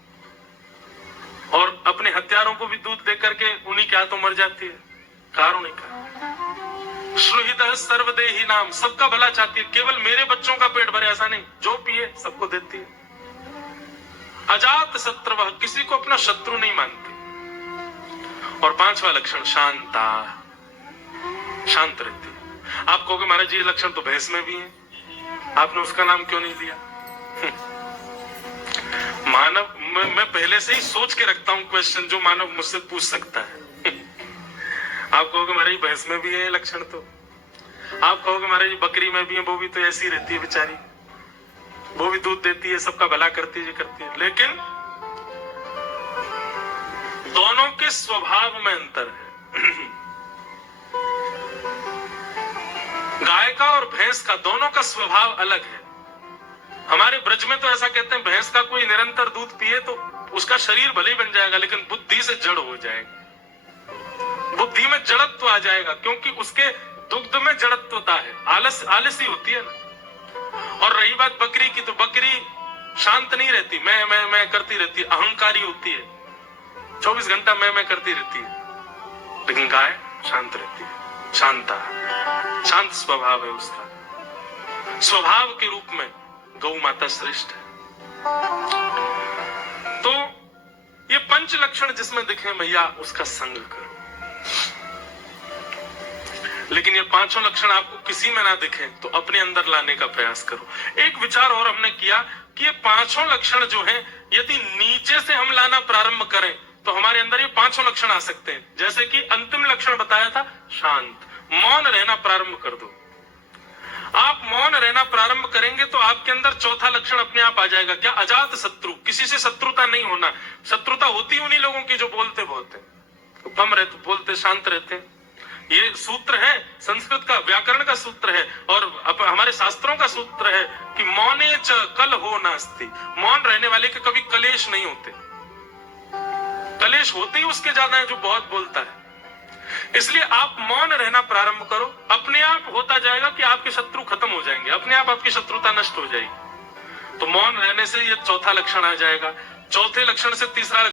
और अपने हत्यारों को भी दूध दे करके उन्हीं के हाथों मर जाती है। कारुणिका। सुहृदः सर्वदेही नाम, सबका भला चाहती है, केवल मेरे बच्चों का पेट भरे ऐसा नहीं, जो पिए सबको देती है। अजात शत्रु, किसी को अपना शत्रु नहीं मानती। और पांचवा लक्षण, शांता, शांत रहती है। आप कहोगे महाराज ये लक्षण तो भैंस में भी है, आपने उसका नाम क्यों नहीं लिया? मानव, मैं पहले से ही सोच के रखता हूं क्वेश्चन जो मानव मुझसे पूछ सकता है। आप कहोगे महाराज भैंस में भी है लक्षण, तो आप कहोगे महाराज बकरी में भी है, वो भी तो ऐसी रहती है बेचारी, वो भी दूध देती है, सबका भला करती है, करती है। लेकिन दोनों के स्वभाव में अंतर है। गाय का और भैंस का, दोनों का स्वभाव अलग है। हमारे ब्रज में तो ऐसा कहते हैं, भैंस का कोई निरंतर दूध पिए तो उसका शरीर भले ही बन जाएगा, लेकिन बुद्धि से जड़ हो जाएगा, बुद्धि में जड़त्व आ जाएगा, क्योंकि उसके दुग्ध में जड़त्वता है, आलसी होती है ना। और रही बात बकरी की, तो बकरी शांत नहीं रहती, मैं करती रहती है, अहंकारी होती है, 24 घंटा मैं करती रहती है। लेकिन गाय शांत रहती है, शांता, शांत स्वभाव है उसका। स्वभाव के रूप में गौ माता श्रेष्ठ है। तो ये पंच लक्षण जिसमें दिखे मैया, उसका संग करो। लेकिन ये पांचों लक्षण आपको किसी में ना दिखे तो अपने अंदर लाने का प्रयास करो। एक विचार और हमने किया कि ये पांचों लक्षण जो हैं, यदि नीचे से हम लाना प्रारंभ करें तो हमारे अंदर ये पांचों लक्षण आ सकते हैं। जैसे कि अंतिम लक्षण बताया था, शांत, मौन रहना प्रारंभ कर दो। आप मौन रहना प्रारंभ करेंगे तो आपके अंदर चौथा लक्षण अपने आप आ जाएगा। क्या? अजात शत्रु, किसी से शत्रुता नहीं होना। शत्रुता होती उन्हीं लोगों की जो बोलते बहुत है, तो कम रहते, बोलते शांत रहते हैं। ये सूत्र है, संस्कृत का व्याकरण का सूत्र है, और हमारे शास्त्रों का सूत्र है कि मौने च कल हो नास्ति। मौन रहने वाले के कभी कलेश नहीं होते। कलेश होते ही उसके ज्यादा है जो बहुत बोलता है। इसलिए आप मौन रहना प्रारंभ करो, अपने आप होता जाएगा कि आपके शत्रु खत्म हो जाएंगे, अपने आप आपकी शत्रुता नष्ट हो जाएगी। तो मौन रहने से ये चौथा लक्षण आ जाएगा। चौथे लक्षण से तीसरा